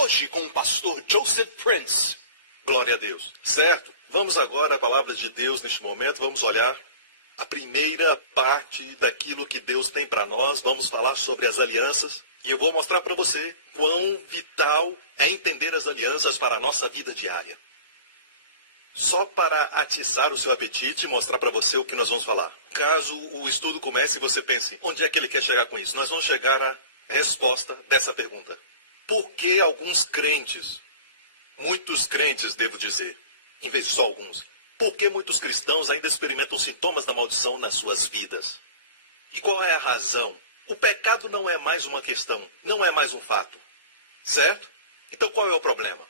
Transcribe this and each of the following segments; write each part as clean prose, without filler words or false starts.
Hoje com o pastor Joseph Prince. Glória a Deus. Certo? Vamos agora à palavra de Deus neste momento. Vamos olhar a primeira parte daquilo que Deus tem para nós. Vamos falar sobre as alianças. E eu vou mostrar para você quão vital é entender as alianças para a nossa vida diária. Só para atiçar o seu apetite e mostrar para você o que nós vamos falar. Caso o estudo comece e você pense, onde é que ele quer chegar com isso? Nós vamos chegar à resposta dessa pergunta. Por que alguns crentes, muitos crentes, devo dizer, em vez de só alguns, por que muitos cristãos ainda experimentam sintomas da maldição nas suas vidas? E qual é a razão? O pecado não é mais uma questão, não é mais um fato, certo? Então qual é o problema?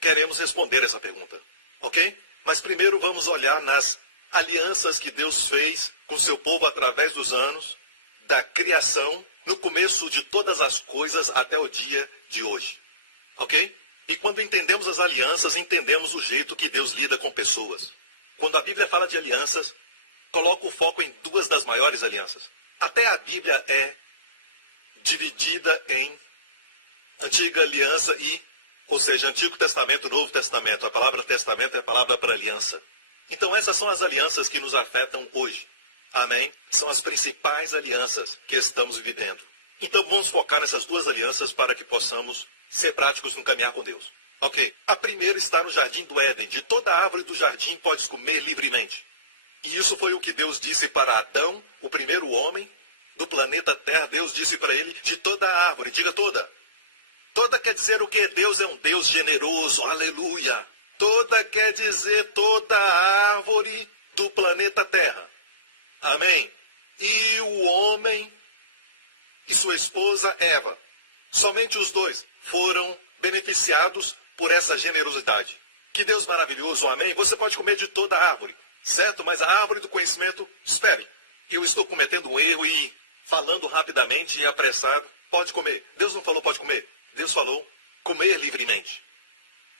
Queremos responder essa pergunta, ok? Mas primeiro vamos olhar nas alianças que Deus fez com seu povo através dos anos, da criação, no começo de todas as coisas até o dia de hoje, ok? E quando entendemos as alianças, entendemos o jeito que Deus lida com pessoas. Quando a Bíblia fala de alianças, coloca o foco em duas das maiores alianças. Até a Bíblia é dividida em Antiga Aliança ou seja, Antigo Testamento e Novo Testamento. A palavra testamento é a palavra para aliança. Então essas são as alianças que nos afetam hoje. Amém? São as principais alianças que estamos vivendo. Então vamos focar nessas duas alianças para que possamos ser práticos no caminhar com Deus. Ok. A primeira está no Jardim do Éden. De toda árvore do jardim podes comer livremente. E isso foi o que Deus disse para Adão, o primeiro homem do planeta Terra. Deus disse para ele, de toda árvore, diga toda. Toda quer dizer o quê? Deus é um Deus generoso, aleluia. Toda quer dizer toda árvore do planeta Terra. Amém? E o homem e sua esposa Eva, somente os dois foram beneficiados por essa generosidade. Que Deus maravilhoso, amém? Você pode comer de toda árvore, certo? Mas a árvore do conhecimento, espere, eu estou cometendo um erro e falando rapidamente e apressado, pode comer. Deus não falou pode comer. Deus falou comer livremente.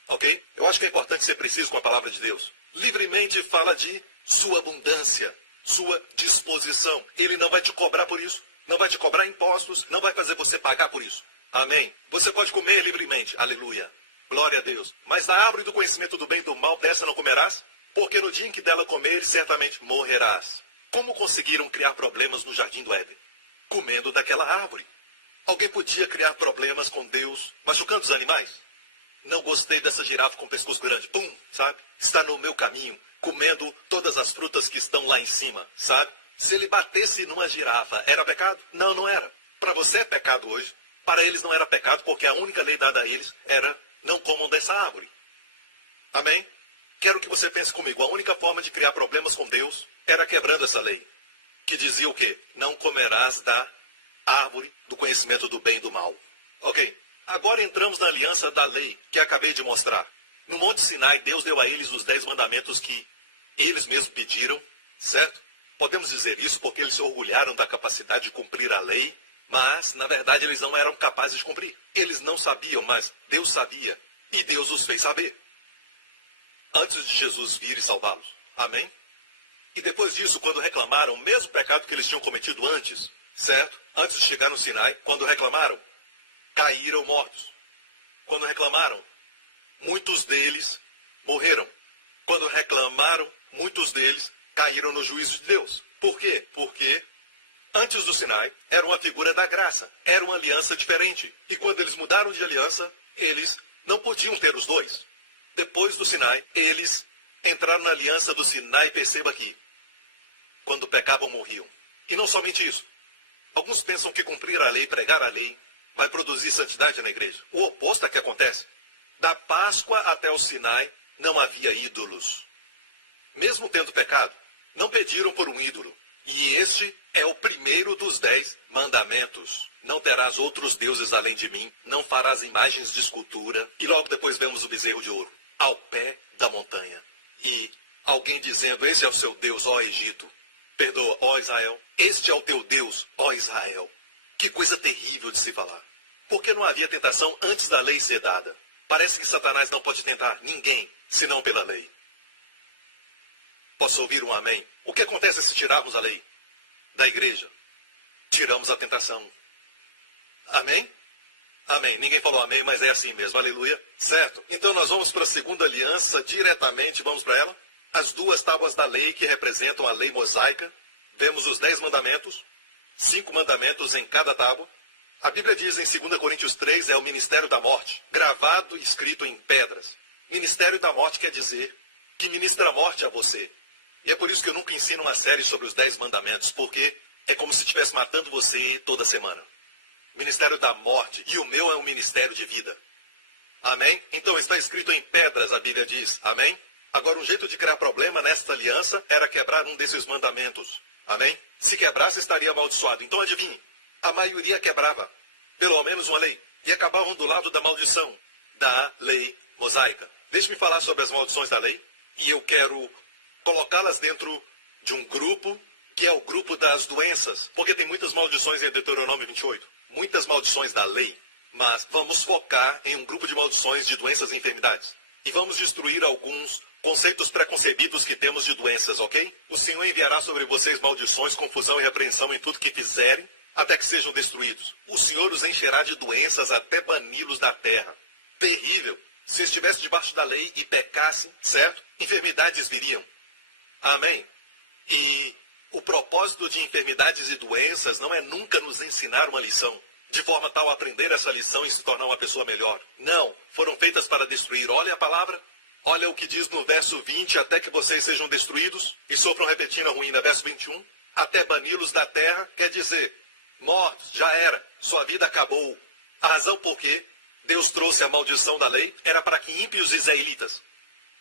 Ok? Eu acho que é importante ser preciso com a palavra de Deus. Livremente fala de sua abundância, sua disposição. Ele não vai te cobrar por isso. Não vai te cobrar impostos. Não vai fazer você pagar por isso. Amém? Você pode comer livremente. Aleluia. Glória a Deus. Mas da árvore do conhecimento do bem e do mal, dessa não comerás? Porque no dia em que dela comeres, certamente morrerás. Como conseguiram criar problemas no Jardim do Éden? Comendo daquela árvore. Alguém podia criar problemas com Deus machucando os animais? Não gostei dessa girafa com pescoço grande. Pum, sabe? Está no meu caminho, comendo todas as frutas que estão lá em cima, sabe? Se ele batesse numa girafa, era pecado? Não, não era. Para você é pecado hoje. Para eles não era pecado, porque a única lei dada a eles era não comam dessa árvore. Amém? Quero que você pense comigo. A única forma de criar problemas com Deus era quebrando essa lei. Que dizia o quê? Não comerás da árvore do conhecimento do bem e do mal. Ok. Agora entramos na aliança da lei, que acabei de mostrar. No Monte Sinai, Deus deu a eles os 10 mandamentos que eles mesmos pediram, certo? Podemos dizer isso porque eles se orgulharam da capacidade de cumprir a lei, mas, na verdade, eles não eram capazes de cumprir. Eles não sabiam, mas Deus sabia, e Deus os fez saber. Antes de Jesus vir e salvá-los. Amém? E depois disso, quando reclamaram o mesmo pecado que eles tinham cometido antes, certo? Antes de chegar no Sinai, quando reclamaram, caíram mortos. Quando reclamaram, muitos deles morreram. Quando reclamaram, muitos deles caíram no juízo de Deus. Por quê? Porque antes do Sinai, era uma figura da graça. Era uma aliança diferente. E quando eles mudaram de aliança, eles não podiam ter os dois. Depois do Sinai, eles entraram na aliança do Sinai, perceba aqui. Quando pecavam, morriam. E não somente isso. Alguns pensam que cumprir a lei, pregar a lei, vai produzir santidade na igreja. O oposto é que acontece. Da Páscoa até o Sinai, não havia ídolos. Mesmo tendo pecado, não pediram por um ídolo. E este é o primeiro dos 10 mandamentos. Não terás outros deuses além de mim, não farás imagens de escultura. E logo depois vemos o bezerro de ouro, ao pé da montanha. E alguém dizendo, esse é o seu Deus, ó Egito. Perdoa, ó Israel. Este é o teu Deus, ó Israel. Que coisa terrível de se falar. Porque não havia tentação antes da lei ser dada. Parece que Satanás não pode tentar ninguém, senão pela lei. Posso ouvir um amém? O que acontece se tirarmos a lei da igreja? Tiramos a tentação. Amém? Amém. Ninguém falou amém, mas é assim mesmo. Aleluia. Certo? Então nós vamos para a segunda aliança diretamente. Vamos para ela. As duas tábuas da lei que representam a lei mosaica. Vemos os 10 mandamentos. 5 mandamentos em cada tábua. A Bíblia diz em 2 Coríntios 3, é o ministério da morte, gravado e escrito em pedras. Ministério da morte quer dizer que ministra a morte a você. E é por isso que eu nunca ensino uma série sobre os 10 mandamentos, porque é como se estivesse matando você toda semana. Ministério da morte, e o meu é um ministério de vida. Amém? Então está escrito em pedras, a Bíblia diz. Amém? Agora, um jeito de criar problema nesta aliança era quebrar um desses mandamentos. Amém? Se quebrasse, estaria amaldiçoado. Então adivinhe, a maioria quebrava pelo menos uma lei e acabavam do lado da maldição da lei mosaica. Deixe-me falar sobre as maldições da lei e eu quero colocá-las dentro de um grupo que é o grupo das doenças, porque tem muitas maldições em Deuteronômio 28, muitas maldições da lei, mas vamos focar em um grupo de maldições de doenças e enfermidades e vamos destruir alguns conceitos preconcebidos que temos de doenças, ok? O Senhor enviará sobre vocês maldições, confusão e repreensão em tudo que fizerem, até que sejam destruídos. O Senhor os encherá de doenças até bani-los da terra. Terrível. Se estivesse debaixo da lei e pecassem, certo? Enfermidades viriam. Amém? E o propósito de enfermidades e doenças não é nunca nos ensinar uma lição, de forma tal a aprender essa lição e se tornar uma pessoa melhor. Não. Foram feitas para destruir. Olha a palavra. Olha o que diz no verso 20, até que vocês sejam destruídos e sofram repentina ruína. Verso 21, até bani-los da terra, quer dizer, mortos, já era, sua vida acabou. A razão por que Deus trouxe a maldição da lei era para que ímpios israelitas,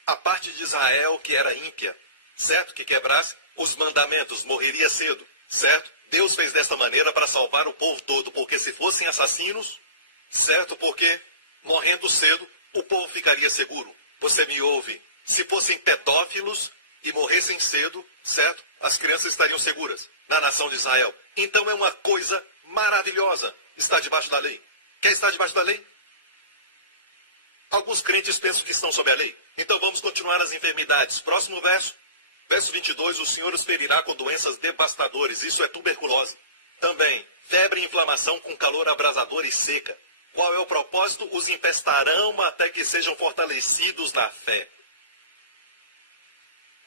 a parte de Israel que era ímpia, certo? Que quebrasse os mandamentos, morreria cedo, certo? Deus fez desta maneira para salvar o povo todo, porque se fossem assassinos, certo? Porque morrendo cedo, o povo ficaria seguro. Você me ouve? Se fossem pedófilos e morressem cedo, certo? As crianças estariam seguras na nação de Israel. Então é uma coisa maravilhosa estar debaixo da lei. Quer estar debaixo da lei? Alguns crentes pensam que estão sob a lei. Então vamos continuar nas enfermidades. Próximo verso. Verso 22, o Senhor os ferirá com doenças devastadoras. Isso é tuberculose. Também, febre e inflamação com calor abrasador e seca. Qual é o propósito? Os infestarão até que sejam fortalecidos na fé.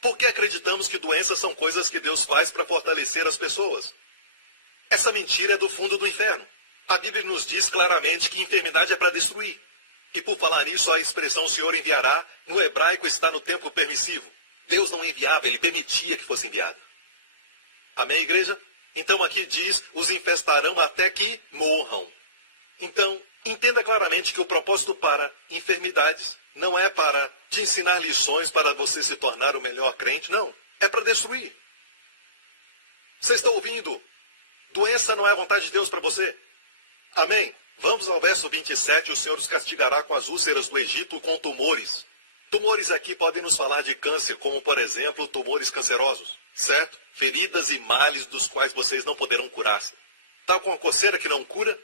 Por que acreditamos que doenças são coisas que Deus faz para fortalecer as pessoas? Essa mentira é do fundo do inferno. A Bíblia nos diz claramente que enfermidade é para destruir. E por falar nisso, a expressão o Senhor enviará, no hebraico está no tempo permissivo. Deus não enviava, Ele permitia que fosse enviado. Amém, igreja? Então aqui diz, os infestarão até que morram. Então, entenda claramente que o propósito para enfermidades não é para te ensinar lições para você se tornar o melhor crente, não. É para destruir. Vocês estão ouvindo? Doença não é a vontade de Deus para você. Amém? Vamos ao verso 27, o Senhor os castigará com as úlceras do Egito com tumores. Tumores aqui podem nos falar de câncer, como por exemplo, tumores cancerosos, certo? Feridas e males dos quais vocês não poderão curar-se. Está com a coceira que não cura?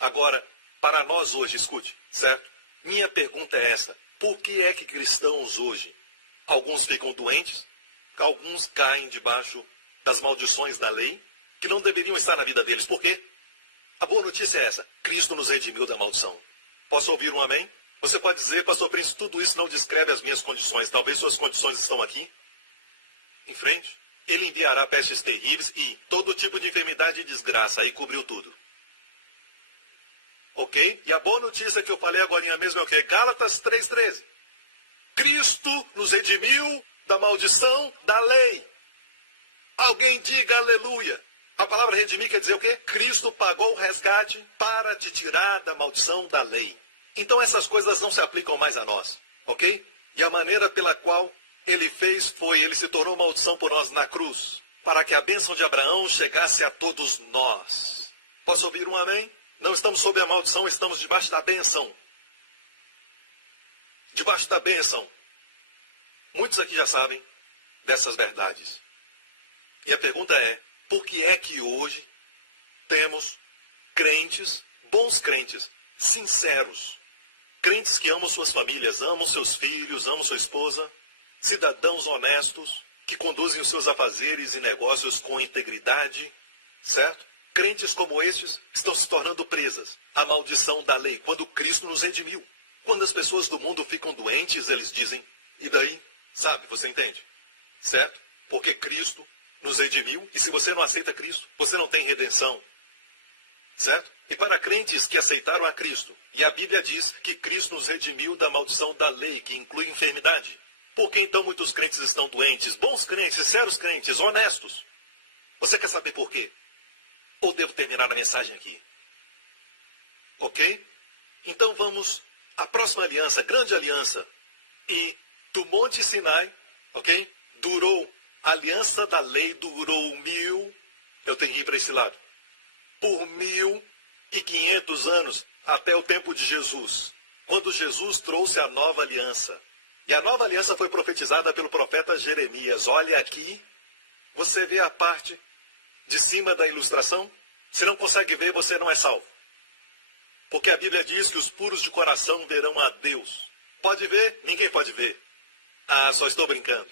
Agora, para nós hoje, escute, certo? Minha pergunta é essa. Por que é que cristãos hoje, alguns ficam doentes, alguns caem debaixo das maldições da lei, que não deveriam estar na vida deles? Por quê? A boa notícia é essa. Cristo nos redimiu da maldição. Posso ouvir um amém? Você pode dizer, pastor Príncipe, tudo isso não descreve as minhas condições. Talvez suas condições estão aqui, em frente. Ele enviará pestes terríveis e todo tipo de enfermidade e desgraça. Aí cobriu tudo. Ok? E a boa notícia que eu falei agora mesmo é o quê? Gálatas 3,13. Cristo nos redimiu da maldição da lei. Alguém diga aleluia. A palavra redimir quer dizer o quê? Cristo pagou o resgate para te tirar da maldição da lei. Então essas coisas não se aplicam mais a nós. Ok? E a maneira pela qual ele fez foi, ele se tornou maldição por nós na cruz, para que a bênção de Abraão chegasse a todos nós. Posso ouvir um amém? Não estamos sob a maldição, estamos debaixo da bênção. Debaixo da bênção. Muitos aqui já sabem dessas verdades. E a pergunta é, por que é que hoje temos crentes, bons crentes, sinceros, crentes que amam suas famílias, amam seus filhos, amam sua esposa, cidadãos honestos, que conduzem os seus afazeres e negócios com integridade, certo? crentes como estes estão se tornando presas à maldição da lei, quando Cristo nos redimiu. Quando as pessoas do mundo ficam doentes, eles dizem, e daí? Sabe, você entende? Certo? Porque Cristo nos redimiu, e se você não aceita Cristo, você não tem redenção. Certo? E para crentes que aceitaram a Cristo, e a Bíblia diz que Cristo nos redimiu da maldição da lei, que inclui enfermidade. Por que então muitos crentes estão doentes? Bons crentes, sinceros crentes, honestos. Você quer saber por quê? Ou devo terminar a mensagem aqui? Ok? Então vamos à próxima aliança, grande aliança. E do Monte Sinai, ok? A aliança da lei durou 1000, eu tenho que ir para esse lado, por 1500 anos, até o tempo de Jesus, quando Jesus trouxe a nova aliança. E a nova aliança foi profetizada pelo profeta Jeremias. Olha aqui, você vê a parte de cima da ilustração? Se não consegue ver, você não é salvo. Porque a Bíblia diz que os puros de coração verão a Deus. Pode ver? Ninguém pode ver. Ah, só estou brincando.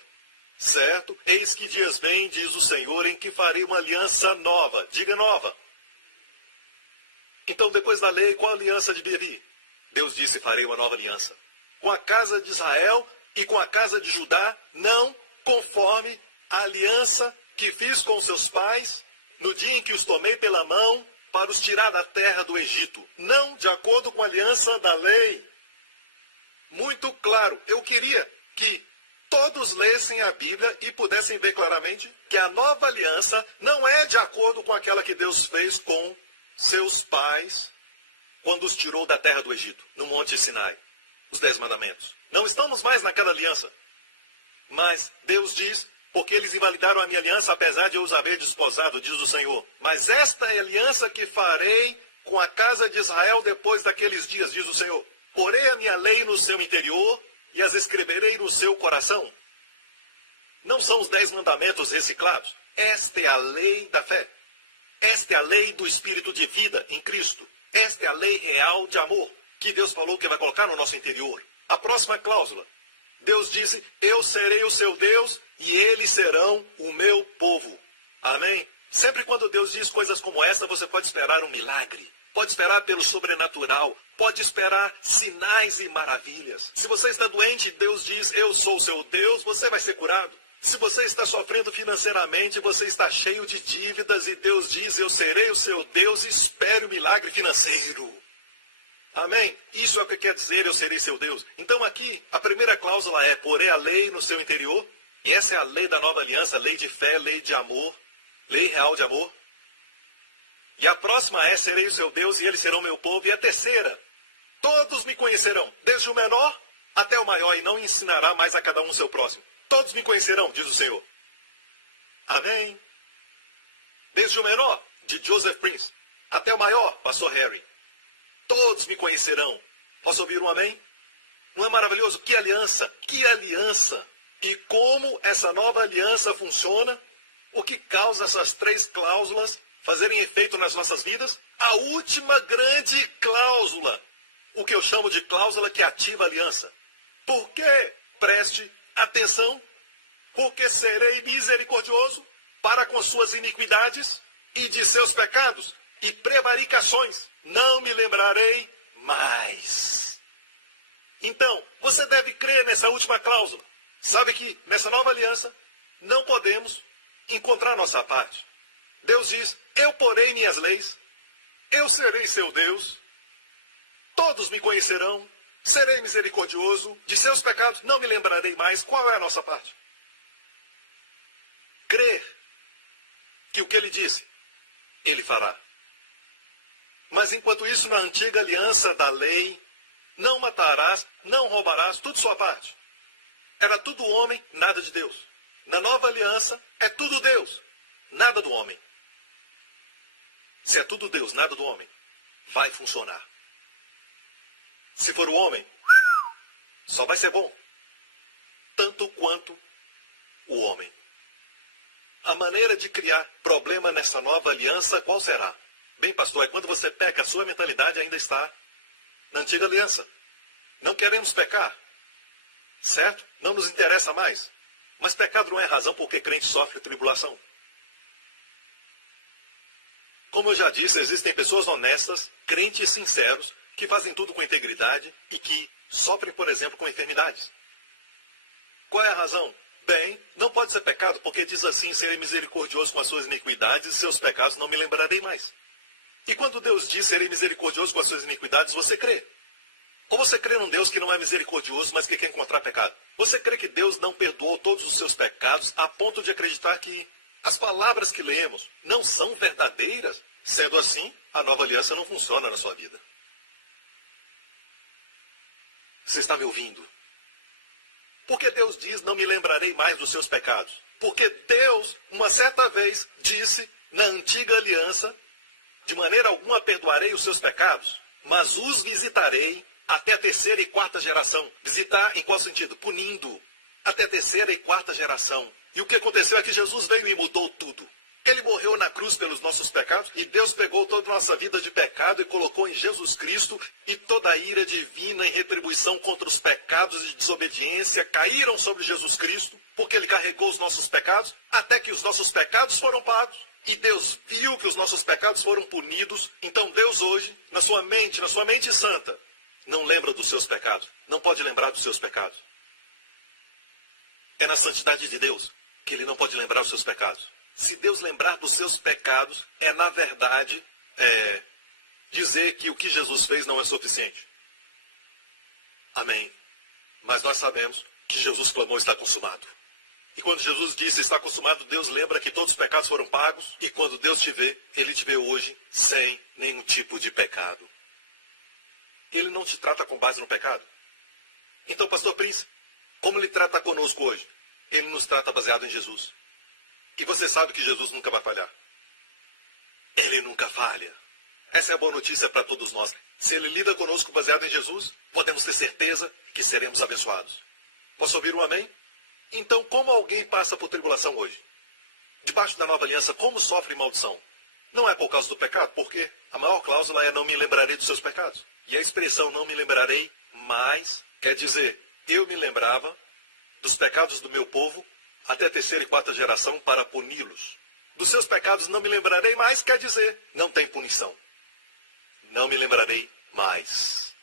Certo? Eis que dias vêm, diz o Senhor, em que farei uma aliança nova. Diga nova. Então, depois da lei, qual a aliança devia vir? Deus disse, farei uma nova aliança. Com a casa de Israel e com a casa de Judá, não conforme a aliança que fiz com seus pais, no dia em que os tomei pela mão para os tirar da terra do Egito. Não de acordo com a aliança da lei. Muito claro. Eu queria que todos lessem a Bíblia e pudessem ver claramente que a nova aliança não é de acordo com aquela que Deus fez com seus pais quando os tirou da terra do Egito, no Monte Sinai. Os 10 mandamentos. Não estamos mais naquela aliança. Mas Deus diz, porque eles invalidaram a minha aliança, apesar de eu os haver desposado, diz o Senhor. Mas esta é a aliança que farei com a casa de Israel depois daqueles dias, diz o Senhor. Porei a minha lei no seu interior e as escreverei no seu coração. Não são os 10 mandamentos reciclados. Esta é a lei da fé. Esta é a lei do espírito de vida em Cristo. Esta é a lei real de amor que Deus falou que vai colocar no nosso interior. A próxima cláusula. Deus disse, eu serei o seu Deus e eles serão o meu povo. Amém? Sempre quando Deus diz coisas como essa, você pode esperar um milagre. Pode esperar pelo sobrenatural. Pode esperar sinais e maravilhas. Se você está doente, Deus diz, eu sou o seu Deus, você vai ser curado. Se você está sofrendo financeiramente, você está cheio de dívidas e Deus diz, eu serei o seu Deus e espere o milagre financeiro. Amém? Isso é o que quer dizer, eu serei seu Deus. Então aqui, a primeira cláusula é, porei a lei no seu interior. E essa é a lei da nova aliança, lei de fé, lei de amor, lei real de amor. E a próxima é, serei o seu Deus e eles serão meu povo. E a terceira, todos me conhecerão, desde o menor até o maior, e não ensinará mais a cada um o seu próximo. Todos me conhecerão, diz o Senhor. Amém? Desde o menor, de Joseph Prince, até o maior, pastor Harry. Todos me conhecerão. Posso ouvir um amém? Não é maravilhoso? Que aliança! Que aliança! E como essa nova aliança funciona? O que causa essas 3 cláusulas fazerem efeito nas nossas vidas? A última grande cláusula. O que eu chamo de cláusula que ativa a aliança. Por quê? Preste atenção. Porque serei misericordioso para com suas iniquidades e de seus pecados e prevaricações. Não me lembrarei mais. Então, você deve crer nessa última cláusula. Sabe que nessa nova aliança não podemos encontrar nossa parte. Deus diz, eu porei minhas leis, eu serei seu Deus, todos me conhecerão, serei misericordioso, de seus pecados não me lembrarei mais. Qual é a nossa parte? Crer que o que ele disse, ele fará. Mas enquanto isso, na antiga aliança da lei, não matarás, não roubarás, tudo sua parte. Era tudo homem, nada de Deus. Na nova aliança, é tudo Deus, nada do homem. Se é tudo Deus, nada do homem, vai funcionar. Se for o homem, só vai ser bom. Tanto quanto o homem. A maneira de criar problema nessa nova aliança, qual será? Bem, pastor, é quando você peca, a sua mentalidade ainda está na antiga aliança. Não queremos pecar, certo? Não nos interessa mais. Mas pecado não é razão porque crente sofre tribulação. Como eu já disse, existem pessoas honestas, crentes sinceros, que fazem tudo com integridade e que sofrem, por exemplo, com enfermidades. Qual é a razão? Bem, não pode ser pecado, porque diz assim: serei misericordioso com as suas iniquidades e seus pecados não me lembrarei mais. E quando Deus diz serei misericordioso com as suas iniquidades, você crê? Ou você crê num Deus que não é misericordioso, mas que quer encontrar pecado? Você crê que Deus não perdoou todos os seus pecados a ponto de acreditar que as palavras que lemos não são verdadeiras? Sendo assim, a nova aliança não funciona na sua vida. Você está me ouvindo? Porque Deus diz: não me lembrarei mais dos seus pecados. Porque Deus, uma certa vez, disse na antiga aliança: de maneira alguma perdoarei os seus pecados, mas os visitarei até a terceira e quarta geração. Visitar em qual sentido? Punindo. Até a terceira e quarta geração. E o que aconteceu é que Jesus veio e mudou tudo. Ele morreu na cruz pelos nossos pecados e Deus pegou toda a nossa vida de pecado e colocou em Jesus Cristo, e toda a ira divina em retribuição contra os pecados de desobediência caíram sobre Jesus Cristo, porque ele carregou os nossos pecados até que os nossos pecados foram pagos. E Deus viu que os nossos pecados foram punidos. Então Deus hoje, na sua mente santa, não lembra dos seus pecados. Não pode lembrar dos seus pecados. É na santidade de Deus que ele não pode lembrar dos seus pecados. Se Deus lembrar dos seus pecados, é na verdade dizer que o que Jesus fez não é suficiente. Amém. Mas nós sabemos que Jesus clamou: está consumado. E quando Jesus disse está consumado, Deus lembra que todos os pecados foram pagos. E quando Deus te vê, ele te vê hoje sem nenhum tipo de pecado. Ele não te trata com base no pecado. Então, pastor Prince, como ele trata conosco hoje? Ele nos trata baseado em Jesus. E você sabe que Jesus nunca vai falhar. Ele nunca falha. Essa é a boa notícia para todos nós. Se ele lida conosco baseado em Jesus, podemos ter certeza que seremos abençoados. Posso ouvir um amém? Então, como alguém passa por tribulação hoje? Debaixo da nova aliança, como sofre maldição? Não é por causa do pecado, porque a maior cláusula é: não me lembrarei dos seus pecados. E a expressão não me lembrarei mais quer dizer: eu me lembrava dos pecados do meu povo até a terceira e quarta geração para puni-los. Dos seus pecados não me lembrarei mais quer dizer: não tem punição. Não me lembrarei mais.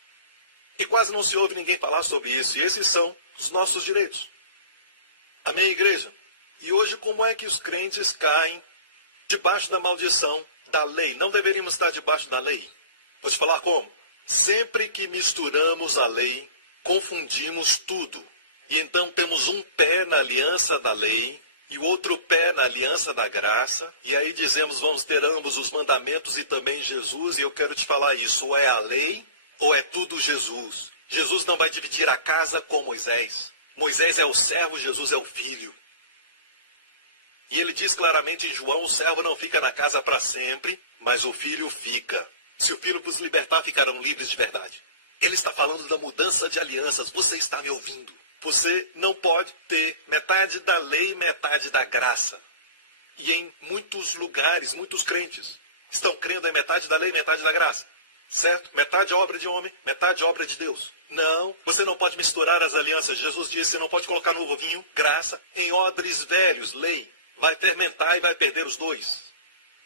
E quase não se ouve ninguém falar sobre isso. E esses são os nossos direitos. Amém, igreja? E hoje, como é que os crentes caem debaixo da maldição da lei? Não deveríamos estar debaixo da lei. Vou te falar como. Sempre que misturamos a lei, confundimos tudo. E então temos um pé na aliança da lei e o outro pé na aliança da graça. E aí dizemos: vamos ter ambos os mandamentos e também Jesus. E eu quero te falar isso: ou é a lei ou é tudo Jesus. Jesus não vai dividir a casa com Moisés. Moisés é o servo, Jesus é o filho. E ele diz claramente em João: o servo não fica na casa para sempre, mas o filho fica. Se o filho vos libertar, ficarão livres de verdade. Ele está falando da mudança de alianças. Você está me ouvindo? Você não pode ter metade da lei e metade da graça. E em muitos lugares, muitos crentes estão crendo em metade da lei e metade da graça. Certo? Metade é obra de homem, metade é obra de Deus. Não, você não pode misturar as alianças. Jesus disse: você não pode colocar novo vinho, graça, em odres velhos, lei. Vai fermentar e vai perder os dois.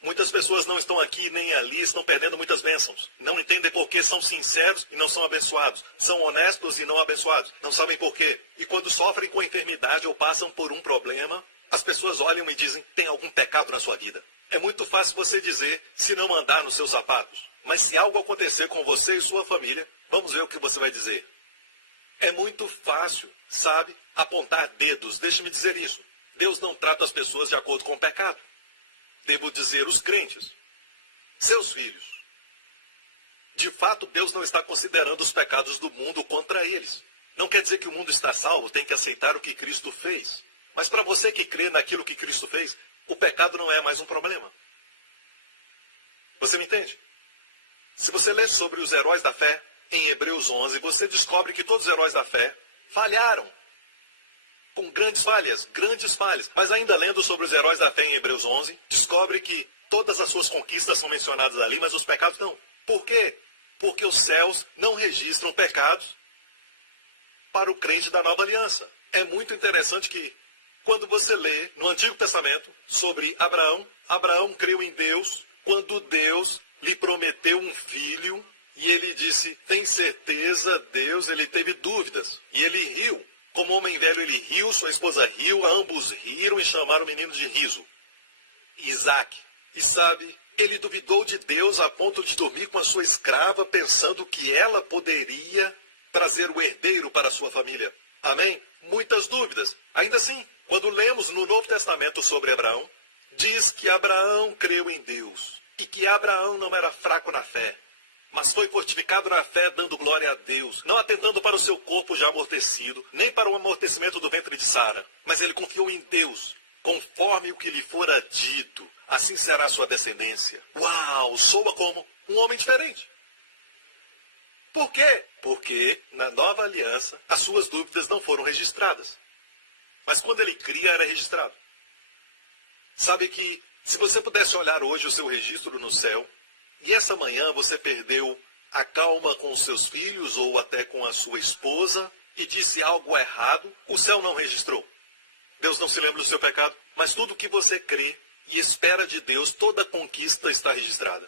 Muitas pessoas não estão aqui nem ali, estão perdendo muitas bênçãos. Não entendem por que são sinceros e não são abençoados. São honestos e não abençoados. Não sabem por quê. E quando sofrem com enfermidade ou passam por um problema, as pessoas olham e dizem: tem algum pecado na sua vida. É muito fácil você dizer se não andar nos seus sapatos. Mas se algo acontecer com você e sua família, vamos ver o que você vai dizer. É muito fácil, sabe, apontar dedos. Deixe-me dizer isso. Deus não trata as pessoas de acordo com o pecado. Devo dizer, os crentes, seus filhos. De fato, Deus não está considerando os pecados do mundo contra eles. Não quer dizer que o mundo está salvo, tem que aceitar o que Cristo fez. Mas para você que crê naquilo que Cristo fez, o pecado não é mais um problema. Você me entende? Se você lê sobre os heróis da fé, em Hebreus 11, você descobre que todos os heróis da fé falharam. Com grandes falhas. Mas ainda lendo sobre os heróis da fé em Hebreus 11, descobre que todas as suas conquistas são mencionadas ali, mas os pecados não. Por quê? Porque os céus não registram pecados para o crente da nova aliança. É muito interessante que, quando você lê no Antigo Testamento sobre Abraão, Abraão creu em Deus, quando Deus lhe prometeu um filho e ele disse, tem certeza, Deus? Ele teve dúvidas e ele riu. Como homem velho ele riu, sua esposa riu, ambos riram e chamaram o menino de riso. Isaac. E sabe, ele duvidou de Deus a ponto de dormir com a sua escrava, pensando que ela poderia trazer o herdeiro para a sua família. Amém? Muitas dúvidas. Ainda assim, quando lemos no Novo Testamento sobre Abraão, diz que Abraão creu em Deus e que Abraão não era fraco na fé, mas foi fortificado na fé dando glória a Deus, não atentando para o seu corpo já amortecido, nem para o amortecimento do ventre de Sara, mas ele confiou em Deus, conforme o que lhe fora dito, assim será a sua descendência. Uau, soa como um homem diferente. Por quê? Porque na nova aliança as suas dúvidas não foram registradas. Mas quando ele cria, era registrado. Sabe que se você pudesse olhar hoje o seu registro no céu, e essa manhã você perdeu a calma com os seus filhos ou até com a sua esposa e disse algo errado, o céu não registrou. Deus não se lembra do seu pecado, mas tudo que você crê e espera de Deus, toda conquista está registrada.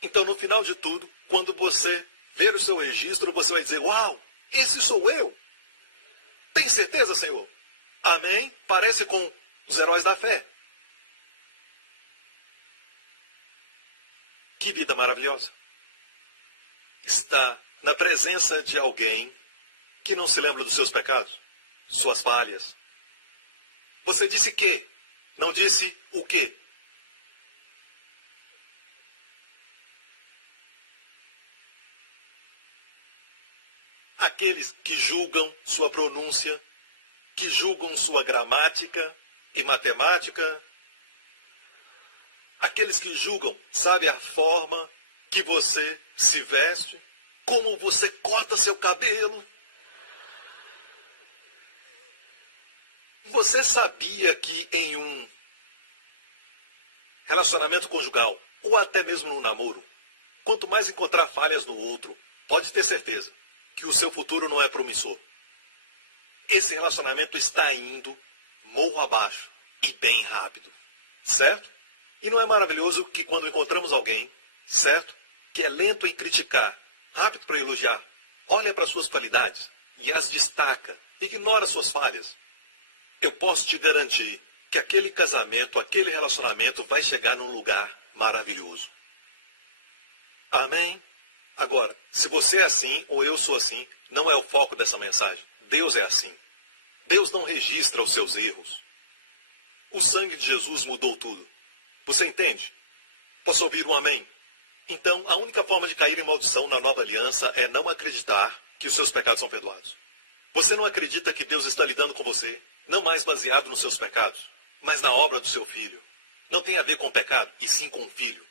Então, no final de tudo, quando você ver o seu registro, você vai dizer, uau, esse sou eu. Tem certeza, Senhor? Amém? Parece com os heróis da fé. Que vida maravilhosa. Está na presença de alguém que não se lembra dos seus pecados, suas falhas. Você disse que, não disse o quê? Aqueles que julgam sua pronúncia, que julgam sua gramática e matemática, aqueles que julgam, sabe, a forma que você se veste, como você corta seu cabelo. Você sabia que em um relacionamento conjugal, ou até mesmo no namoro, quanto mais encontrar falhas no outro, pode ter certeza que o seu futuro não é promissor. Esse relacionamento está indo morro abaixo e bem rápido, certo? E não é maravilhoso que quando encontramos alguém, certo, que é lento em criticar, rápido para elogiar, olha para suas qualidades e as destaca, ignora suas falhas. Eu posso te garantir que aquele casamento, aquele relacionamento vai chegar num lugar maravilhoso. Amém? Agora, se você é assim ou eu sou assim, não é o foco dessa mensagem. Deus é assim. Deus não registra os seus erros. O sangue de Jesus mudou tudo. Você entende? Posso ouvir um amém? Então, a única forma de cair em maldição na nova aliança é não acreditar que os seus pecados são perdoados. Você não acredita que Deus está lidando com você, não mais baseado nos seus pecados, mas na obra do seu Filho. Não tem a ver com o pecado, e sim com o Filho.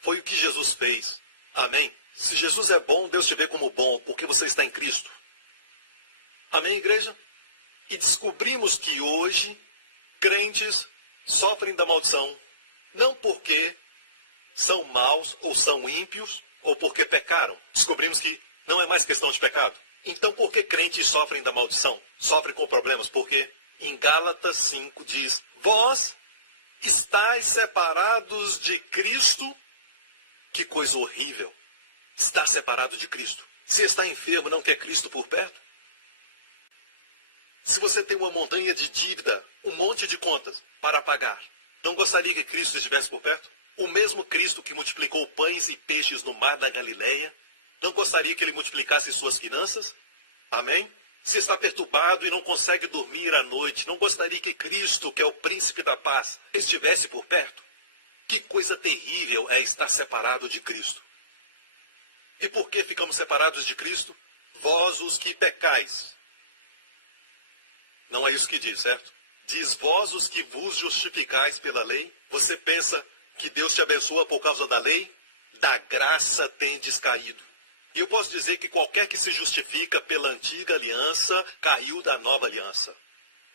Foi o que Jesus fez. Amém? Se Jesus é bom, Deus te vê como bom, porque você está em Cristo. Amém, igreja? E descobrimos que hoje, crentes sofrem da maldição, não porque são maus ou são ímpios, ou porque pecaram. Descobrimos que não é mais questão de pecado. Então, por que crentes sofrem da maldição? Sofrem com problemas? Porque em Gálatas 5 diz, vós estáis separados de Cristo. Que coisa horrível. Estar separado de Cristo. Se está enfermo, não quer Cristo por perto? Se você tem uma montanha de dívida, um monte de contas para pagar, não gostaria que Cristo estivesse por perto? O mesmo Cristo que multiplicou pães e peixes no mar da Galileia, não gostaria que ele multiplicasse suas finanças? Amém? Se está perturbado e não consegue dormir à noite, não gostaria que Cristo, que é o príncipe da paz, estivesse por perto? Que coisa terrível é estar separado de Cristo. E por que ficamos separados de Cristo? Vós os que pecais. Não é isso que diz, certo? Diz, vós os que vos justificais pela lei. Você pensa que Deus te abençoa por causa da lei? Da graça tendes caído. E eu posso dizer que qualquer que se justifica pela antiga aliança, caiu da nova aliança.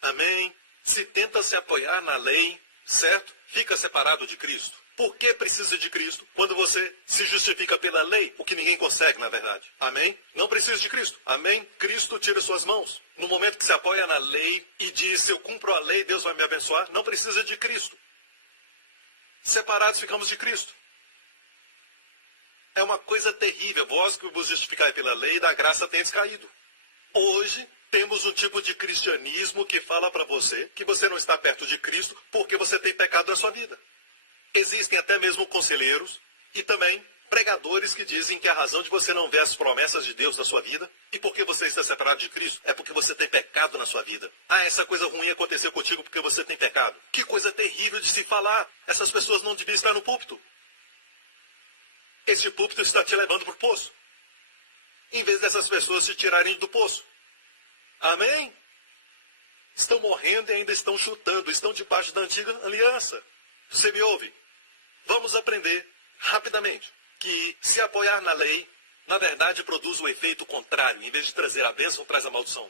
Amém? Se tenta se apoiar na lei, certo? Fica separado de Cristo. Por que precisa de Cristo? Quando você se justifica pela lei, o que ninguém consegue, na verdade. Amém? Não precisa de Cristo. Amém? Cristo tira suas mãos. No momento que se apoia na lei e diz, se eu cumpro a lei, Deus vai me abençoar, não precisa de Cristo. Separados ficamos de Cristo. É uma coisa terrível. Vós que vos justificai pela lei, da graça tendes caído. Hoje, temos um tipo de cristianismo que fala para você que você não está perto de Cristo porque você tem pecado na sua vida. Existem até mesmo conselheiros e também pregadores que dizem que a razão de você não ver as promessas de Deus na sua vida e porque você está separado de Cristo é porque você tem pecado na sua vida. Ah, essa coisa ruim aconteceu contigo porque você tem pecado. Que coisa terrível de se falar. Essas pessoas não deviam estar no púlpito. Este púlpito está te levando para o poço. Em vez dessas pessoas te tirarem do poço. Amém? Estão morrendo e ainda estão chutando. Estão debaixo da antiga aliança. Você me ouve? Vamos aprender rapidamente que se apoiar na lei, na verdade produz o efeito contrário. Em vez de trazer a bênção, traz a maldição.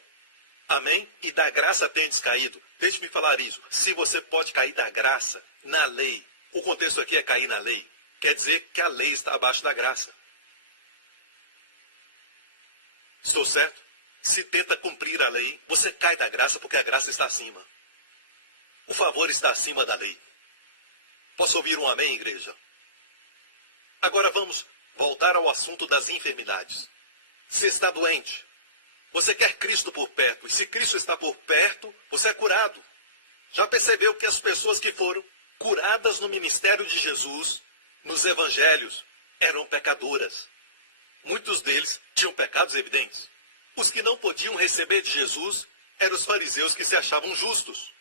Amém? E da graça tendes caído. Deixe-me falar isso. Se você pode cair da graça na lei, o contexto aqui é cair na lei. Quer dizer que a lei está abaixo da graça. Estou certo? Se tenta cumprir a lei, você cai da graça porque a graça está acima. O favor está acima da lei. Posso ouvir um amém, igreja? Agora vamos voltar ao assunto das enfermidades. Se está doente, você quer Cristo por perto. E se Cristo está por perto, você é curado. Já percebeu que as pessoas que foram curadas no ministério de Jesus, nos evangelhos, eram pecadoras. Muitos deles tinham pecados evidentes. Os que não podiam receber de Jesus eram os fariseus que se achavam justos.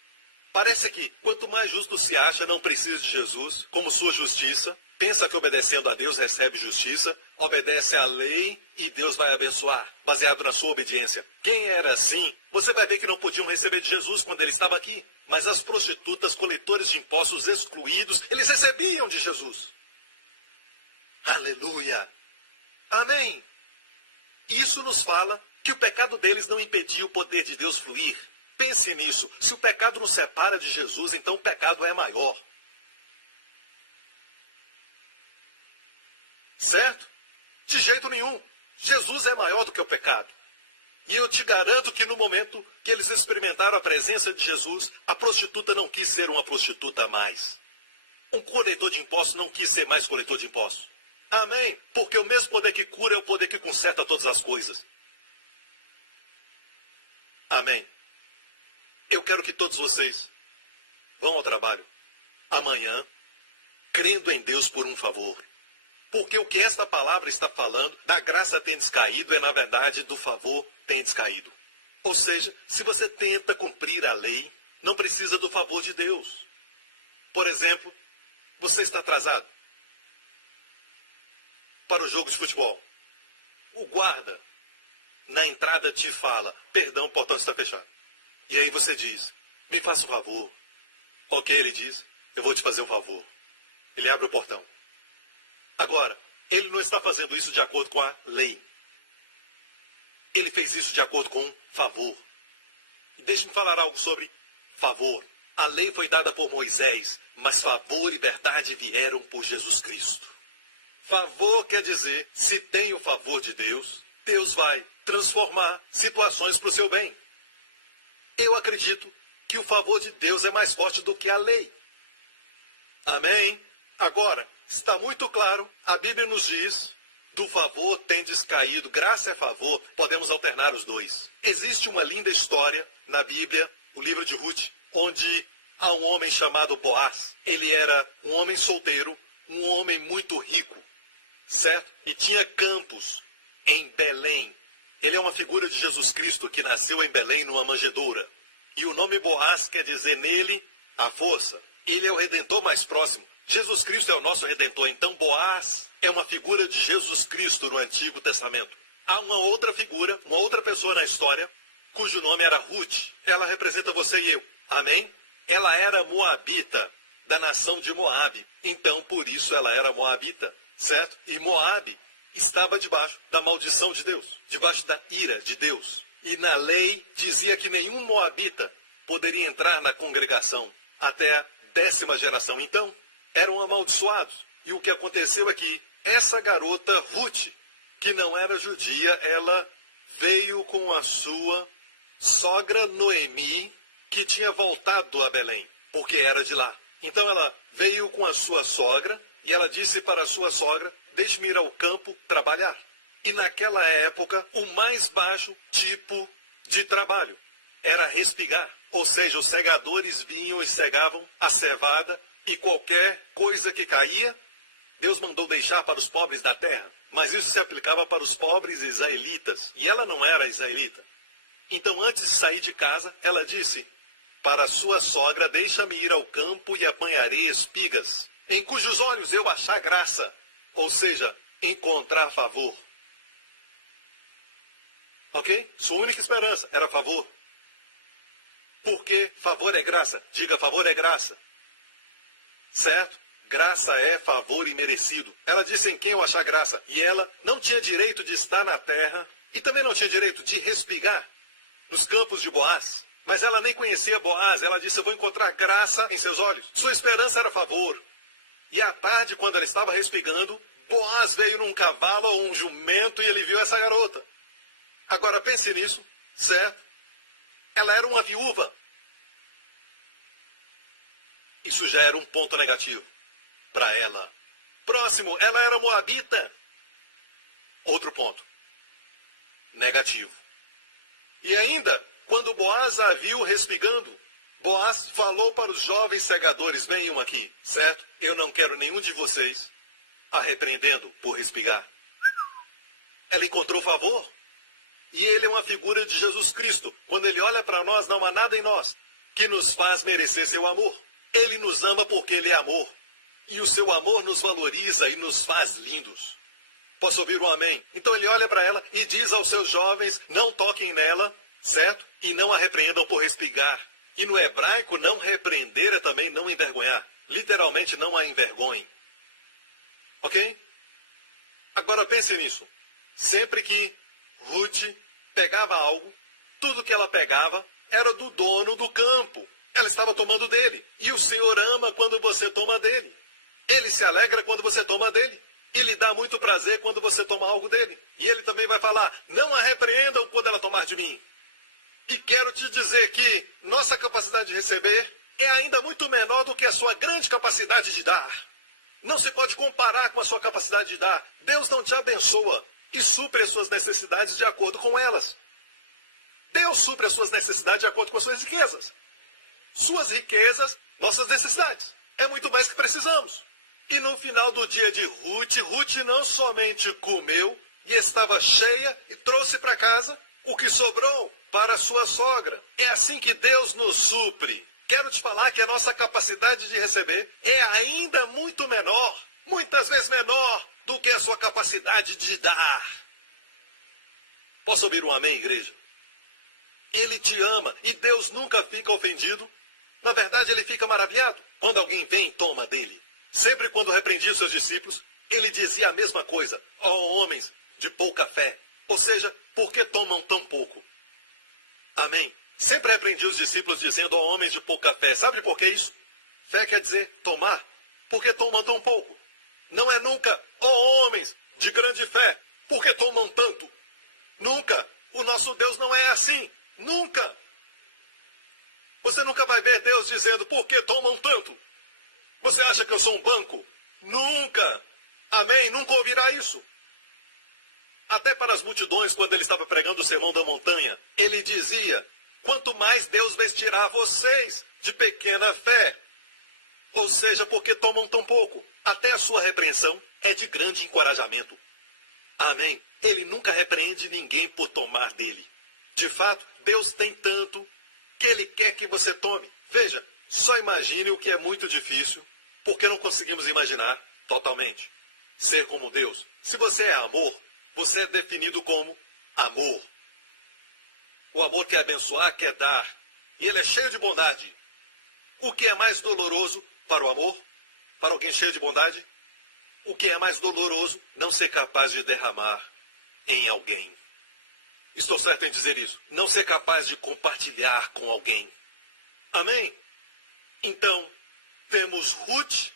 Parece que quanto mais justo se acha, não precisa de Jesus, como sua justiça, pensa que obedecendo a Deus recebe justiça, obedece à lei e Deus vai abençoar, baseado na sua obediência. Quem era assim, você vai ver que não podiam receber de Jesus quando ele estava aqui. Mas as prostitutas, coletores de impostos excluídos, eles recebiam de Jesus. Aleluia! Amém! Isso nos fala que o pecado deles não impedia o poder de Deus fluir. Pense nisso. Se o pecado nos separa de Jesus, então o pecado é maior. Certo? De jeito nenhum. Jesus é maior do que o pecado. E eu te garanto que no momento que eles experimentaram a presença de Jesus, a prostituta não quis ser uma prostituta a mais. Um coletor de impostos não quis ser mais coletor de impostos. Amém? Porque o mesmo poder que cura é o poder que conserta todas as coisas. Amém? Eu quero que todos vocês vão ao trabalho amanhã, crendo em Deus por um favor. Porque o que esta palavra está falando, da graça tendes caído, é na verdade do favor tendes caído. Ou seja, se você tenta cumprir a lei, não precisa do favor de Deus. Por exemplo, você está atrasado para o jogo de futebol. O guarda na entrada te fala, perdão, o portão está fechado. E aí você diz, me faça um favor. Ok, ele diz, eu vou te fazer um favor. Ele abre o portão. Agora, ele não está fazendo isso de acordo com a lei. Ele fez isso de acordo com um favor. E deixe-me falar algo sobre favor. A lei foi dada por Moisés, mas favor e verdade vieram por Jesus Cristo. Favor quer dizer, se tem o favor de Deus, Deus vai transformar situações para o seu bem. Eu acredito que o favor de Deus é mais forte do que a lei. Amém? Agora, está muito claro, a Bíblia nos diz, do favor tendes caído, graça é favor, podemos alternar os dois. Existe uma linda história na Bíblia, o livro de Ruth, onde há um homem chamado Boaz. Ele era um homem solteiro, um homem muito rico, certo? E tinha campos em Belém. Ele é uma figura de Jesus Cristo que nasceu em Belém numa manjedoura. E o nome Boaz quer dizer nele a força. Ele é o redentor mais próximo. Jesus Cristo é o nosso redentor. Então Boaz é uma figura de Jesus Cristo no Antigo Testamento. Há uma outra figura, uma outra pessoa na história, cujo nome era Ruth. Ela representa você e eu. Amém? Ela era moabita, da nação de Moabe. Então, por isso ela era moabita, certo? E Moabe estava debaixo da maldição de Deus, debaixo da ira de Deus. E na lei dizia que nenhum moabita poderia entrar na congregação até a 10ª geração. Então, eram amaldiçoados. E o que aconteceu é que essa garota, Ruth, que não era judia, ela veio com a sua sogra Noemi, que tinha voltado a Belém, porque era de lá. Então ela veio com a sua sogra e ela disse para a sua sogra: deixe-me ir ao campo trabalhar. E naquela época, o mais baixo tipo de trabalho era respigar. Ou seja, os segadores vinham e segavam a cevada e qualquer coisa que caía, Deus mandou deixar para os pobres da terra. Mas isso se aplicava para os pobres israelitas. E ela não era israelita. Então, antes de sair de casa, ela disse para sua sogra: deixa-me ir ao campo e apanharei espigas, em cujos olhos eu achar graça. Ou seja, encontrar favor. Ok? Sua única esperança era favor. Porque favor é graça. Diga: favor é graça. Certo? Graça é favor imerecido. Ela disse: em quem eu achar graça. E ela não tinha direito de estar na terra e também não tinha direito de respigar nos campos de Boaz. Mas ela nem conhecia Boaz. Ela disse: eu vou encontrar graça em seus olhos. Sua esperança era favor. E à tarde, quando ela estava respigando, Boaz veio num cavalo ou um jumento e ele viu essa garota. Agora pense nisso, certo? Ela era uma viúva. Isso já era um ponto negativo para ela. Próximo, ela era moabita. Outro ponto negativo. E ainda, quando Boaz a viu respigando, Boaz falou para os jovens segadores: venham aqui, certo? Eu não quero nenhum de vocês a repreendendo por respigar. Ela encontrou favor. E ele é uma figura de Jesus Cristo. Quando ele olha para nós, não há nada em nós que nos faz merecer seu amor. Ele nos ama porque ele é amor. E o seu amor nos valoriza e nos faz lindos. Posso ouvir um amém? Então ele olha para ela e diz aos seus jovens: não toquem nela, certo? E não a repreendam por respigar. E no hebraico, não repreender é também não envergonhar. Literalmente, não a envergonhem. Ok? Agora pense nisso. Sempre que Ruth pegava algo, tudo que ela pegava era do dono do campo. Ela estava tomando dele. E o Senhor ama quando você toma dele. Ele se alegra quando você toma dele. E lhe dá muito prazer quando você toma algo dele. E ele também vai falar: não a repreendam quando ela tomar de mim. E quero te dizer que nossa capacidade de receber é ainda muito menor do que a sua grande capacidade de dar. Não se pode comparar com a sua capacidade de dar. Deus não te abençoa e supre as suas necessidades de acordo com elas. Deus supre as suas necessidades de acordo com as suas riquezas. Suas riquezas, nossas necessidades. É muito mais que precisamos. E no final do dia de Ruth, Ruth não somente comeu e estava cheia e trouxe para casa o que sobrou para a sua sogra. É assim que Deus nos supre. Quero te falar que a nossa capacidade de receber é ainda muito menor, muitas vezes menor do que a sua capacidade de dar. Posso ouvir um amém, igreja? Ele te ama e Deus nunca fica ofendido. Na verdade, ele fica maravilhado quando alguém vem e toma dele. Sempre quando repreendia os seus discípulos, ele dizia a mesma coisa: ó homens de pouca fé. Ou seja, por que tomam tão pouco? Amém. Sempre repreendia os discípulos dizendo: ó homens de pouca fé. Sabe por que isso? Fé quer dizer tomar. Por que tomam tão pouco? Não é nunca: ó homens de grande fé. Por que tomam tanto? Nunca. O nosso Deus não é assim. Nunca. Você nunca vai ver Deus dizendo: por que tomam tanto? Você acha que eu sou um banco? Nunca. Amém? Nunca ouvirá isso. Até para as multidões, quando ele estava pregando o Sermão da Montanha, ele dizia: quanto mais Deus vestirá vocês de pequena fé. Ou seja, porque tomam tão pouco. Até a sua repreensão é de grande encorajamento. Amém? Ele nunca repreende ninguém por tomar dele. De fato, Deus tem tanto que ele quer que você tome. Veja, só imagine o que é muito difícil, porque não conseguimos imaginar totalmente. Ser como Deus. Se você é amor, você é definido como amor. O amor quer abençoar, quer dar. E ele é cheio de bondade. O que é mais doloroso para o amor? Para alguém cheio de bondade? O que é mais doloroso? Não ser capaz de derramar em alguém. Estou certo em dizer isso. Não ser capaz de compartilhar com alguém. Amém? Então, temos Ruth,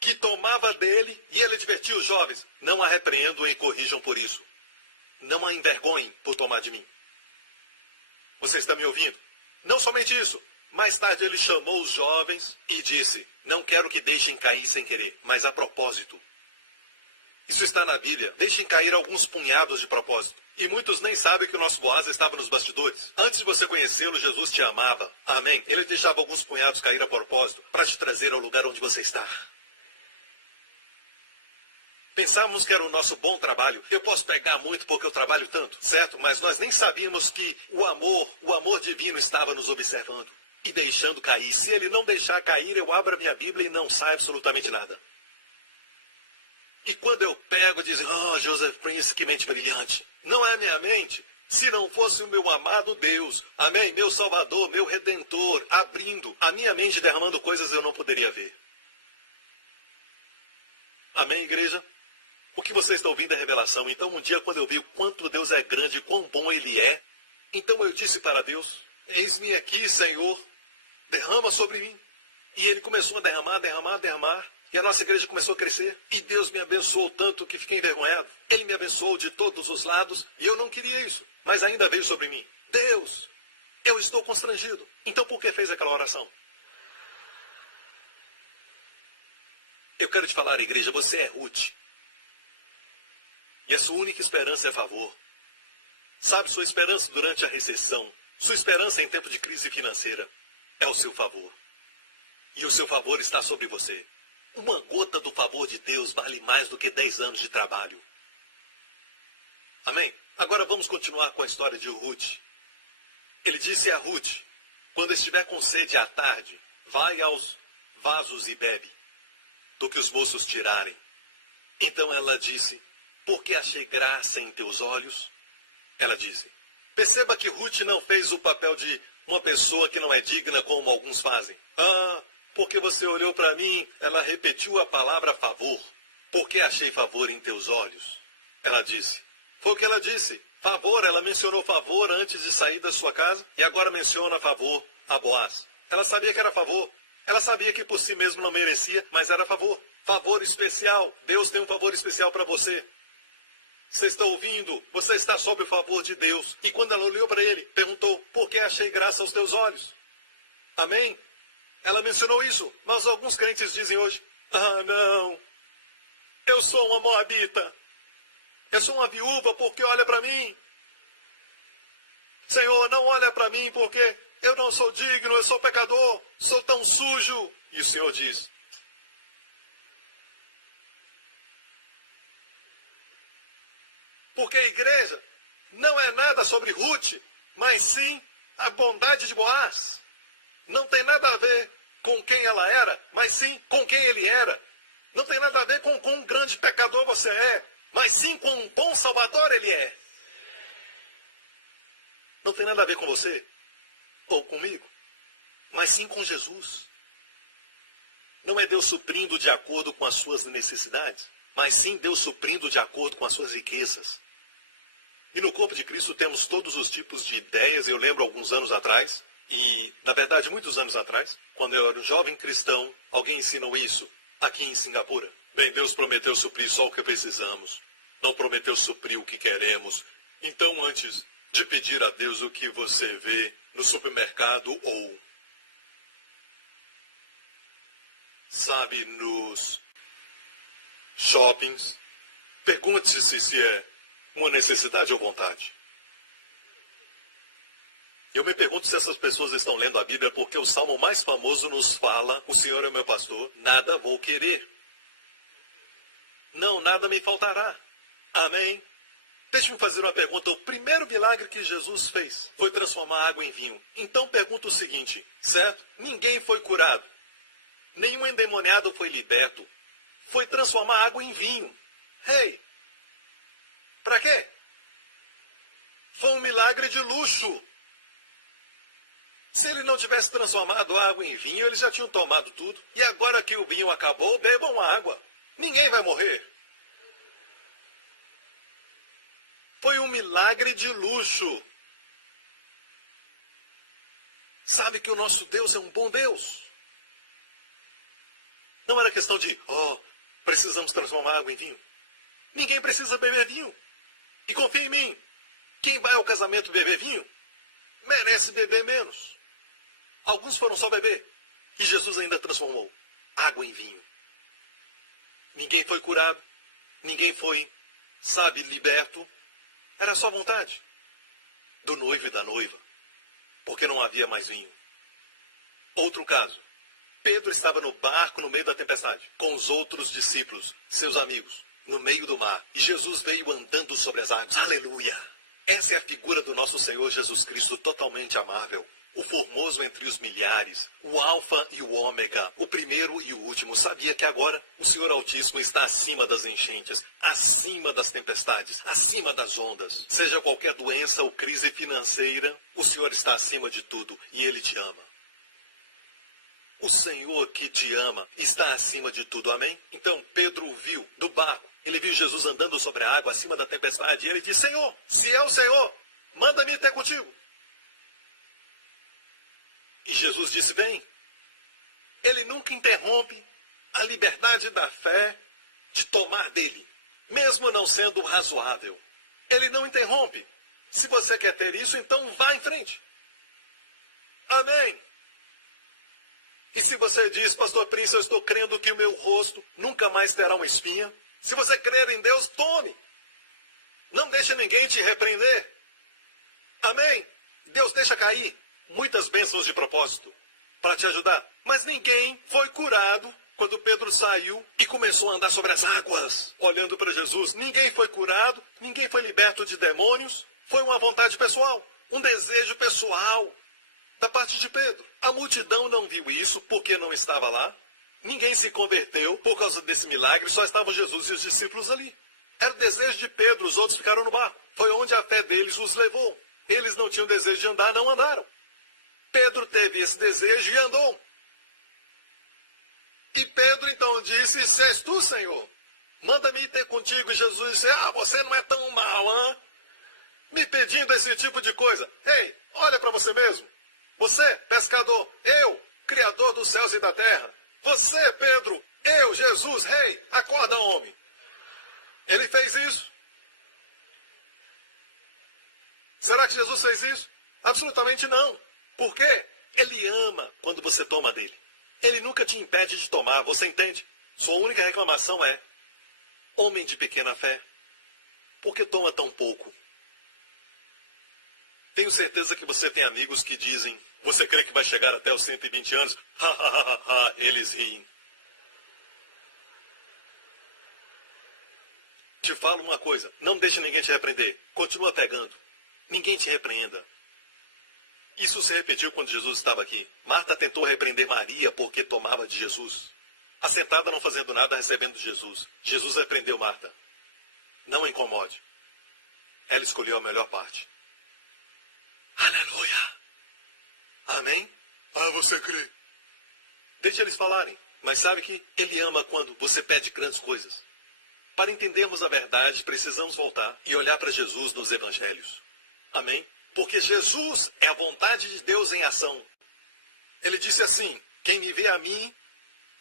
que tomava dele, e ele advertia os jovens: não a repreendam e corrijam por isso. Não a envergonhem por tomar de mim. Você está me ouvindo? Não somente isso, Mais tarde ele chamou os jovens e disse: não quero que deixem cair sem querer, mas a propósito. Isso está na Bíblia. Deixem cair alguns punhados de propósito. E muitos nem sabem que o nosso Boaz estava nos bastidores. Antes de você conhecê-lo, Jesus te amava. Amém. Ele deixava alguns punhados cair a propósito para te trazer ao lugar onde você está. Pensávamos que era o nosso bom trabalho. Eu posso pegar muito porque eu trabalho tanto, certo? Mas nós nem sabíamos que o amor divino estava nos observando e deixando cair. Se ele não deixar cair, eu abro a minha Bíblia e não sai absolutamente nada. E quando eu pego, dizem: Joseph Prince, que mente brilhante. Não é a minha mente. Se não fosse o meu amado Deus, amém, meu Salvador, meu Redentor, abrindo a minha mente, derramando coisas eu não poderia ver. Amém, igreja? O que você está ouvindo é revelação. Então, um dia, quando eu vi o quanto Deus é grande e quão bom Ele é, então eu disse para Deus: eis-me aqui, Senhor, derrama sobre mim. E Ele começou a derramar. E a nossa igreja começou a crescer. E Deus me abençoou tanto que fiquei envergonhado. Ele me abençoou de todos os lados. E eu não queria isso. Mas ainda veio sobre mim: Deus, eu estou constrangido. Então por que fez aquela oração? Eu quero te falar, igreja, você é Ruth. E a sua única esperança é favor. Sabe, sua esperança durante a recessão, sua esperança em tempo de crise financeira, é o seu favor. E o seu favor está sobre você. Uma gota do favor de Deus vale mais do que 10 anos de trabalho. Amém? Agora vamos continuar com a história de Ruth. Ele disse a Ruth: quando estiver com sede à tarde, vai aos vasos e bebe, do que os moços tirarem. Então ela disse: porque achei graça em teus olhos. Ela disse. Perceba que Ruth não fez o papel de uma pessoa que não é digna como alguns fazem. Porque você olhou para mim, ela repetiu a palavra favor. Porque achei favor em teus olhos. Ela disse. Foi o que ela disse. Favor, ela mencionou favor antes de sair da sua casa e agora menciona favor a Boaz. Ela sabia que era favor. Ela sabia que por si mesmo não merecia, mas era favor. Favor especial. Deus tem um favor especial para você. Você está ouvindo? Você está sob o favor de Deus. E quando ela olhou para ele, perguntou: por que achei graça aos teus olhos? Amém? Ela mencionou isso. Mas alguns crentes dizem hoje: não, eu sou uma moabita. Eu sou uma viúva porque olha para mim. Senhor, não olha para mim porque eu não sou digno, eu sou pecador, sou tão sujo. E o Senhor diz: porque a igreja não é nada sobre Ruth, mas sim a bondade de Boaz. Não tem nada a ver com quem ela era, mas sim com quem ele era. Não tem nada a ver com quão grande pecador você é, mas sim com um bom Salvador ele é. Não tem nada a ver com você ou comigo, mas sim com Jesus. Não é Deus suprindo de acordo com as suas necessidades, mas sim Deus suprindo de acordo com as suas riquezas. E no corpo de Cristo temos todos os tipos de ideias. Eu lembro alguns anos atrás, e na verdade muitos anos atrás, quando eu era um jovem cristão, alguém ensinou isso aqui em Singapura. Bem, Deus prometeu suprir só o que precisamos. Não prometeu suprir o que queremos. Então, antes de pedir a Deus o que você vê no supermercado ou, sabe, nos shoppings, pergunte-se se é uma necessidade ou vontade. Eu me pergunto se essas pessoas estão lendo a Bíblia porque o salmo mais famoso nos fala: o Senhor é meu pastor, nada vou querer. Não, nada me faltará. Amém? Deixe-me fazer uma pergunta. O primeiro milagre que Jesus fez foi transformar água em vinho. Então pergunto o seguinte, certo? Ninguém foi curado. Nenhum endemoniado foi liberto. Foi transformar água em vinho. Hey! Para quê? Foi um milagre de luxo. Se ele não tivesse transformado a água em vinho, eles já tinham tomado tudo. E agora que o vinho acabou, bebam água. Ninguém vai morrer. Foi um milagre de luxo. Sabe que o nosso Deus é um bom Deus. Não era questão de, precisamos transformar água em vinho. Ninguém precisa beber vinho. E confia em mim, quem vai ao casamento beber vinho, merece beber menos. Alguns foram só beber. E Jesus ainda transformou água em vinho. Ninguém foi curado. Ninguém foi, liberto. Era só vontade do noivo e da noiva, porque não havia mais vinho. Outro caso. Pedro estava no barco no meio da tempestade, com os outros discípulos, seus amigos, no meio do mar. E Jesus veio andando sobre as águas. Aleluia! Essa é a figura do nosso Senhor Jesus Cristo, totalmente amável. O formoso entre os milhares, o alfa e o ômega, o primeiro e o último. Sabia que agora o Senhor Altíssimo está acima das enchentes, acima das tempestades, acima das ondas. Seja qualquer doença ou crise financeira, o Senhor está acima de tudo e Ele te ama. O Senhor que te ama está acima de tudo, amém? Então Pedro viu do barco, ele viu Jesus andando sobre a água acima da tempestade e ele disse: Senhor, se é o Senhor, manda-me até contigo. E Jesus disse: vem. Ele nunca interrompe a liberdade da fé de tomar dele, mesmo não sendo razoável. Ele não interrompe. Se você quer ter isso, então vá em frente. Amém. E se você diz: Pastor Prince, eu estou crendo que o meu rosto nunca mais terá uma espinha. Se você crer em Deus, tome. Não deixe ninguém te repreender. Amém. Deus deixa cair muitas bênçãos de propósito para te ajudar. Mas ninguém foi curado quando Pedro saiu e começou a andar sobre as águas, olhando para Jesus. Ninguém foi curado, ninguém foi liberto de demônios. Foi uma vontade pessoal, um desejo pessoal da parte de Pedro. A multidão não viu isso porque não estava lá. Ninguém se converteu por causa desse milagre, só estavam Jesus e os discípulos ali. Era o desejo de Pedro, os outros ficaram no barco. Foi onde a fé deles os levou. Eles não tinham desejo de andar, não andaram. Pedro teve esse desejo e andou. E Pedro então disse: se és tu, Senhor, manda-me ir ter contigo. E Jesus disse: você não é tão mau, hein? Me pedindo esse tipo de coisa. Ei, olha para você mesmo. Você, pescador, eu, criador dos céus e da terra. Você, Pedro, eu, Jesus, rei, acorda, homem. Ele fez isso. Será que Jesus fez isso? Absolutamente não. Por quê? Ele ama quando você toma dele. Ele nunca te impede de tomar, você entende? Sua única reclamação é: homem de pequena fé, por que toma tão pouco? Tenho certeza que você tem amigos que dizem: você crê que vai chegar até os 120 anos? Eles riem. Te falo uma coisa, não deixe ninguém te repreender. Continua pegando. Ninguém te repreenda. Isso se repetiu quando Jesus estava aqui. Marta tentou repreender Maria porque tomava de Jesus. Assentada, não fazendo nada, recebendo de Jesus. Jesus repreendeu Marta. Não a incomode. Ela escolheu a melhor parte. Aleluia! Amém? Você crê? Deixa eles falarem. Mas sabe que Ele ama quando você pede grandes coisas. Para entendermos a verdade, precisamos voltar e olhar para Jesus nos evangelhos. Amém? Porque Jesus é a vontade de Deus em ação. Ele disse assim: quem me vê a mim,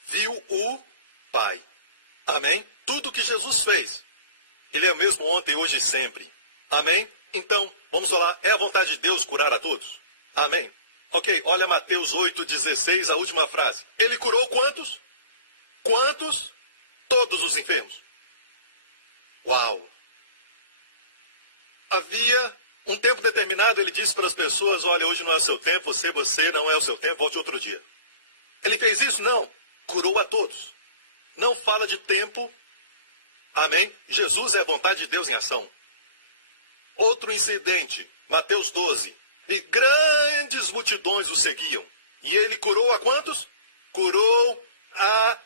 viu o Pai. Amém? Tudo que Jesus fez, Ele é o mesmo ontem, hoje e sempre. Amém? Então, vamos falar, é a vontade de Deus curar a todos? Amém? Ok, olha Mateus 8,16, a última frase. Ele curou quantos? Quantos? Todos os enfermos. Uau! Havia um tempo determinado, ele disse para as pessoas: olha, hoje não é o seu tempo, você não é o seu tempo, volte outro dia. Ele fez isso? Não. Curou a todos. Não fala de tempo. Amém? Jesus é a vontade de Deus em ação. Outro incidente, Mateus 12. E grandes multidões o seguiam. E ele curou a quantos? Curou a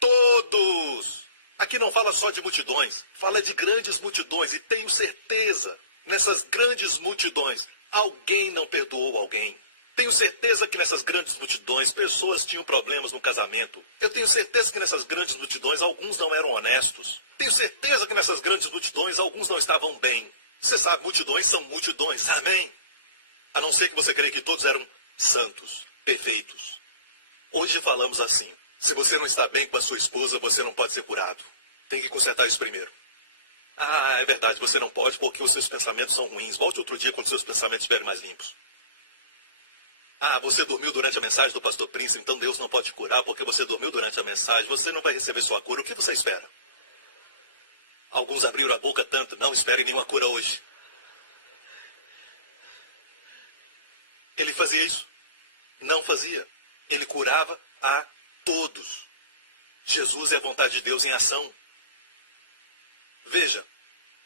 todos. Aqui não fala só de multidões, fala de grandes multidões. E tenho certeza, nessas grandes multidões, alguém não perdoou alguém. Tenho certeza que nessas grandes multidões, pessoas tinham problemas no casamento. Eu tenho certeza que nessas grandes multidões, alguns não eram honestos. Tenho certeza que nessas grandes multidões, alguns não estavam bem. Você sabe, multidões são multidões. Amém? A não ser que você creia que todos eram santos, perfeitos. Hoje falamos assim: se você não está bem com a sua esposa, você não pode ser curado. Tem que consertar isso primeiro. É verdade, você não pode porque os seus pensamentos são ruins. Volte outro dia quando os seus pensamentos estiverem mais limpos. Ah, você dormiu durante a mensagem do pastor Prince, então Deus não pode te curar porque você dormiu durante a mensagem. Você não vai receber sua cura. O que você espera? Alguns abriram a boca tanto, não esperem nenhuma cura hoje. Ele fazia isso? Não fazia. Ele curava a todos. Jesus é a vontade de Deus em ação. Veja,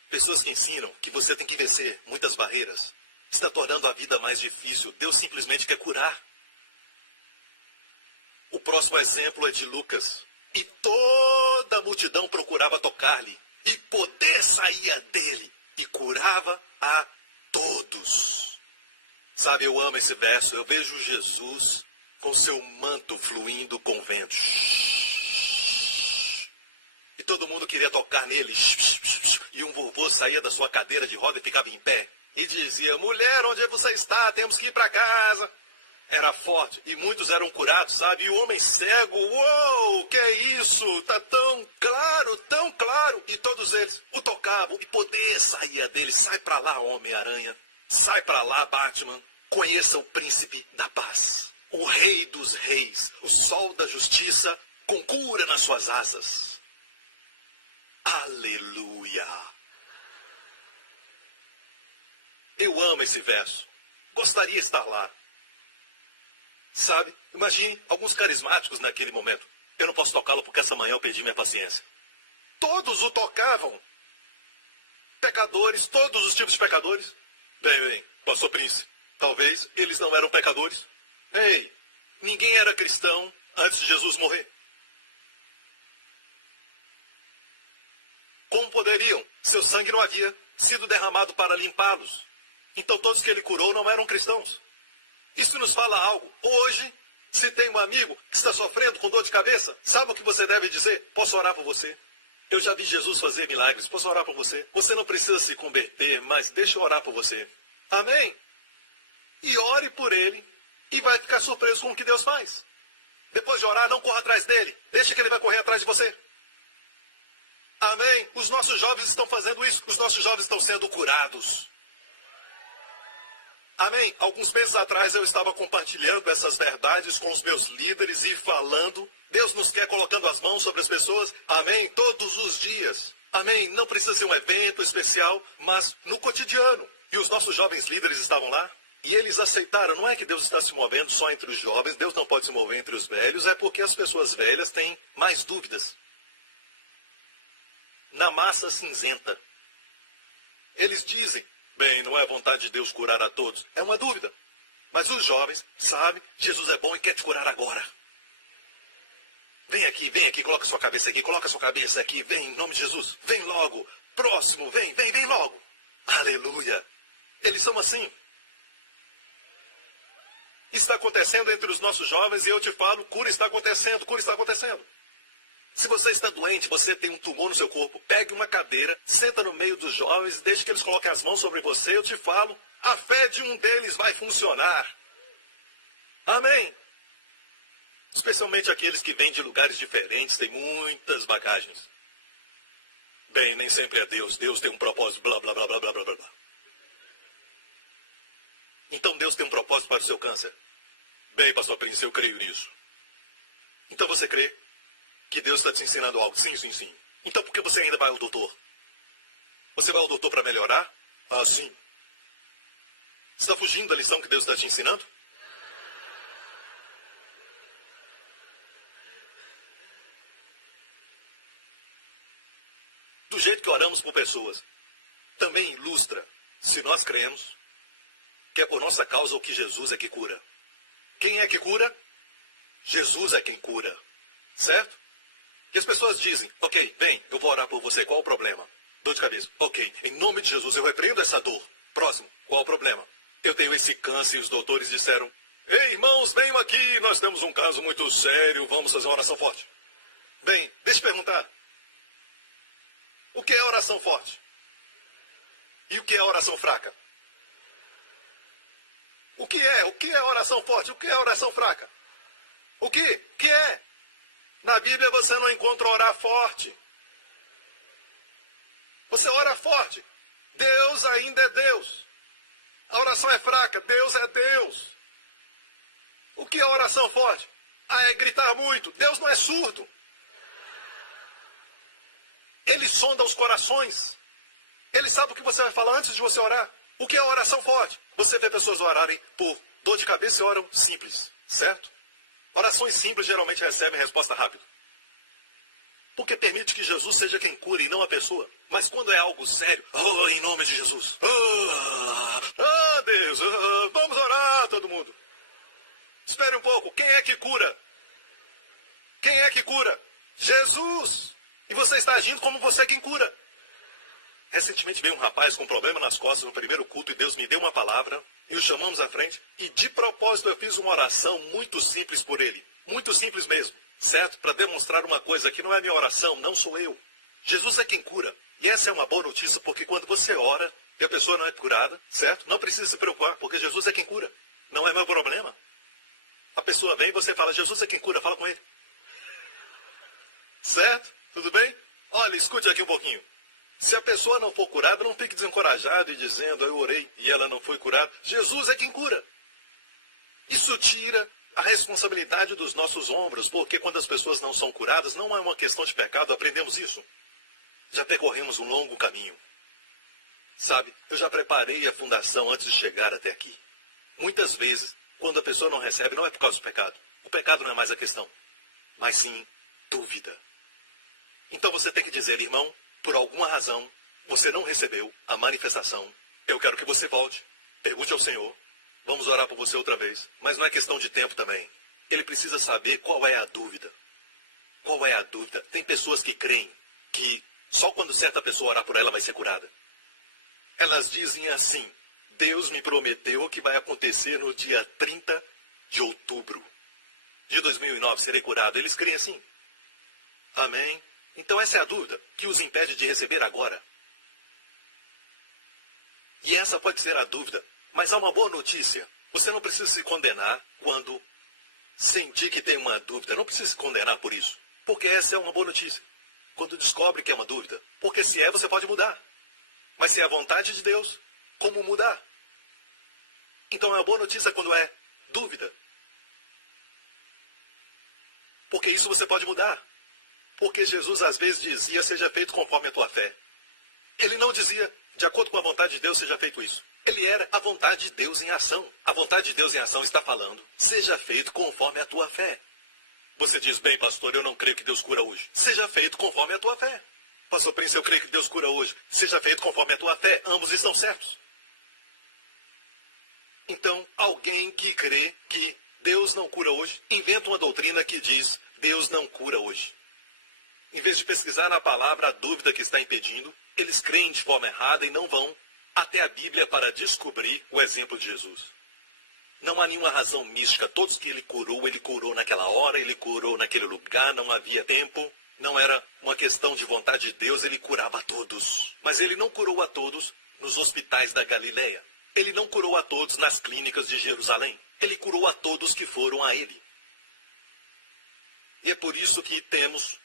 pessoas que ensinam que você tem que vencer muitas barreiras está tornando a vida mais difícil. Deus simplesmente quer curar. O próximo exemplo é de Lucas. E toda a multidão procurava tocar-lhe, e poder saía dele, e curava a todos. Sabe, eu amo esse verso. Eu vejo Jesus com seu manto fluindo com vento. E todo mundo queria tocar nele. E um vovô saía da sua cadeira de roda e ficava em pé. E dizia, mulher, onde você está? Temos que ir para casa. Era forte. E muitos eram curados, sabe? E o homem cego, uou, que é isso? Tá tão claro, tão claro. E todos eles o tocavam e poder saía dele. Sai para lá, Homem-Aranha. Sai para lá, Batman. Conheça o príncipe da paz. O rei dos reis. O sol da justiça com cura nas suas asas. Aleluia. Eu amo esse verso. Gostaria de estar lá. Sabe? Imagine alguns carismáticos naquele momento. Eu não posso tocá-lo porque essa manhã eu perdi minha paciência. Todos o tocavam. Pecadores, todos os tipos de pecadores. Bem, pastor Prince, talvez eles não eram pecadores. Ei, ninguém era cristão antes de Jesus morrer. Como poderiam? Seu sangue não havia sido derramado para limpá-los. Então todos que ele curou não eram cristãos. Isso nos fala algo. Hoje, se tem um amigo que está sofrendo com dor de cabeça, sabe o que você deve dizer? Posso orar por você? Eu já vi Jesus fazer milagres. Posso orar por você? Você não precisa se converter, mas deixa eu orar por você. Amém? E ore por ele e vai ficar surpreso com o que Deus faz. Depois de orar, não corra atrás dele. Deixa que ele vai correr atrás de você. Amém? Os nossos jovens estão fazendo isso. Os nossos jovens estão sendo curados. Amém? Alguns meses atrás eu estava compartilhando essas verdades com os meus líderes e falando. Deus nos quer colocando as mãos sobre as pessoas. Amém? Todos os dias. Amém? Não precisa ser um evento especial, mas no cotidiano. E os nossos jovens líderes estavam lá. E eles aceitaram. Não é que Deus está se movendo só entre os jovens. Deus não pode se mover entre os velhos. É porque as pessoas velhas têm mais dúvidas. Na massa cinzenta. Eles dizem, bem, não é vontade de Deus curar a todos. É uma dúvida. Mas os jovens sabem, Jesus é bom e quer te curar agora. Vem aqui, coloca sua cabeça aqui, vem, em nome de Jesus. Vem logo, próximo, vem logo. Aleluia. Eles são assim. Está acontecendo entre os nossos jovens e eu te falo, cura está acontecendo. Se você está doente, você tem um tumor no seu corpo, pegue uma cadeira, senta no meio dos jovens, deixe que eles coloquem as mãos sobre você, eu te falo, a fé de um deles vai funcionar. Amém? Especialmente aqueles que vêm de lugares diferentes, têm muitas bagagens. Bem, nem sempre é Deus. Deus tem um propósito, blá, blá, blá, blá, blá, blá, blá. Então Deus tem um propósito para o seu câncer. Bem, pastor Prince, eu creio nisso. Então você crê que Deus está te ensinando algo? Sim. Então por que você ainda vai ao doutor? Você vai ao doutor para melhorar? Ah, sim. Você está fugindo da lição que Deus está te ensinando? Do jeito que oramos por pessoas, também ilustra, se nós cremos, que é por nossa causa o que Jesus é que cura. Quem é que cura? Jesus é quem cura. Certo? E as pessoas dizem, ok, bem, eu vou orar por você, qual o problema? Dor de cabeça. Ok, em nome de Jesus eu repreendo essa dor. Próximo, qual o problema? Eu tenho esse câncer e os doutores disseram, ei, irmãos, venham aqui, nós temos um caso muito sério, vamos fazer uma oração forte. Bem, deixa eu perguntar. O que é oração forte? E o que é oração fraca? O que é oração forte? O que é oração fraca? O que é? Na Bíblia você não encontra orar forte. Você ora forte. Deus ainda é Deus. A oração é fraca. Deus é Deus. O que é oração forte? Ah, é gritar muito. Deus não é surdo. Ele sonda os corações. Ele sabe o que você vai falar antes de você orar. O que é oração forte? Você vê pessoas orarem por dor de cabeça e oram simples, certo? Orações simples geralmente recebem resposta rápida. Porque permite que Jesus seja quem cure e não a pessoa. Mas quando é algo sério, oh, em nome de Jesus. Deus, vamos orar, todo mundo. Espere um pouco, quem é que cura? Quem é que cura? Jesus! E você está agindo como você é quem cura. Recentemente veio um rapaz com problema nas costas no primeiro culto e Deus me deu uma palavra e o chamamos à frente. E de propósito eu fiz uma oração muito simples por ele. Muito simples mesmo, certo? Para demonstrar uma coisa que não é minha oração, não sou eu. Jesus é quem cura. E essa é uma boa notícia porque quando você ora e a pessoa não é curada, certo? Não precisa se preocupar porque Jesus é quem cura. Não é meu problema. A pessoa vem e você fala, Jesus é quem cura, fala com ele. Certo? Tudo bem? Olha, escute aqui um pouquinho. Se a pessoa não for curada, não fique desencorajado e dizendo, eu orei e ela não foi curada. Jesus é quem cura. Isso tira a responsabilidade dos nossos ombros, porque quando as pessoas não são curadas, não é uma questão de pecado, aprendemos isso. Já percorremos um longo caminho. Sabe, eu já preparei a fundação antes de chegar até aqui. Muitas vezes, quando a pessoa não recebe, não é por causa do pecado. O pecado não é mais a questão, mas sim dúvida. Então você tem que dizer, irmão, por alguma razão, você não recebeu a manifestação. Eu quero que você volte, pergunte ao Senhor, vamos orar por você outra vez. Mas não é questão de tempo também. Ele precisa saber qual é a dúvida. Qual é a dúvida? Tem pessoas que creem que só quando certa pessoa orar por ela vai ser curada. Elas dizem assim, Deus me prometeu que vai acontecer no dia 30 de outubro de 2009, serei curado. Eles creem assim. Amém? Então essa é a dúvida que os impede de receber agora. E essa pode ser a dúvida. Mas há uma boa notícia. Você não precisa se condenar quando sentir que tem uma dúvida. Não precisa se condenar por isso. Porque essa é uma boa notícia. Quando descobre que é uma dúvida. Porque se é, você pode mudar. Mas se é a vontade de Deus, como mudar? Então é uma boa notícia quando é dúvida. Porque isso você pode mudar. Porque Jesus às vezes dizia, seja feito conforme a tua fé. Ele não dizia, de acordo com a vontade de Deus, seja feito isso. Ele era a vontade de Deus em ação. A vontade de Deus em ação está falando, seja feito conforme a tua fé. Você diz, bem, pastor, eu não creio que Deus cura hoje. Seja feito conforme a tua fé. Pastor Prince, eu creio que Deus cura hoje. Seja feito conforme a tua fé. Ambos estão certos. Então, alguém que crê que Deus não cura hoje, inventa uma doutrina que diz, Deus não cura hoje. Em vez de pesquisar na palavra a dúvida que está impedindo, eles creem de forma errada e não vão até a Bíblia para descobrir o exemplo de Jesus. Não há nenhuma razão mística. Todos que ele curou naquela hora, ele curou naquele lugar, não havia tempo. Não era uma questão de vontade de Deus, ele curava a todos. Mas ele não curou a todos nos hospitais da Galileia. Ele não curou a todos nas clínicas de Jerusalém. Ele curou a todos que foram a ele. E é por isso que temos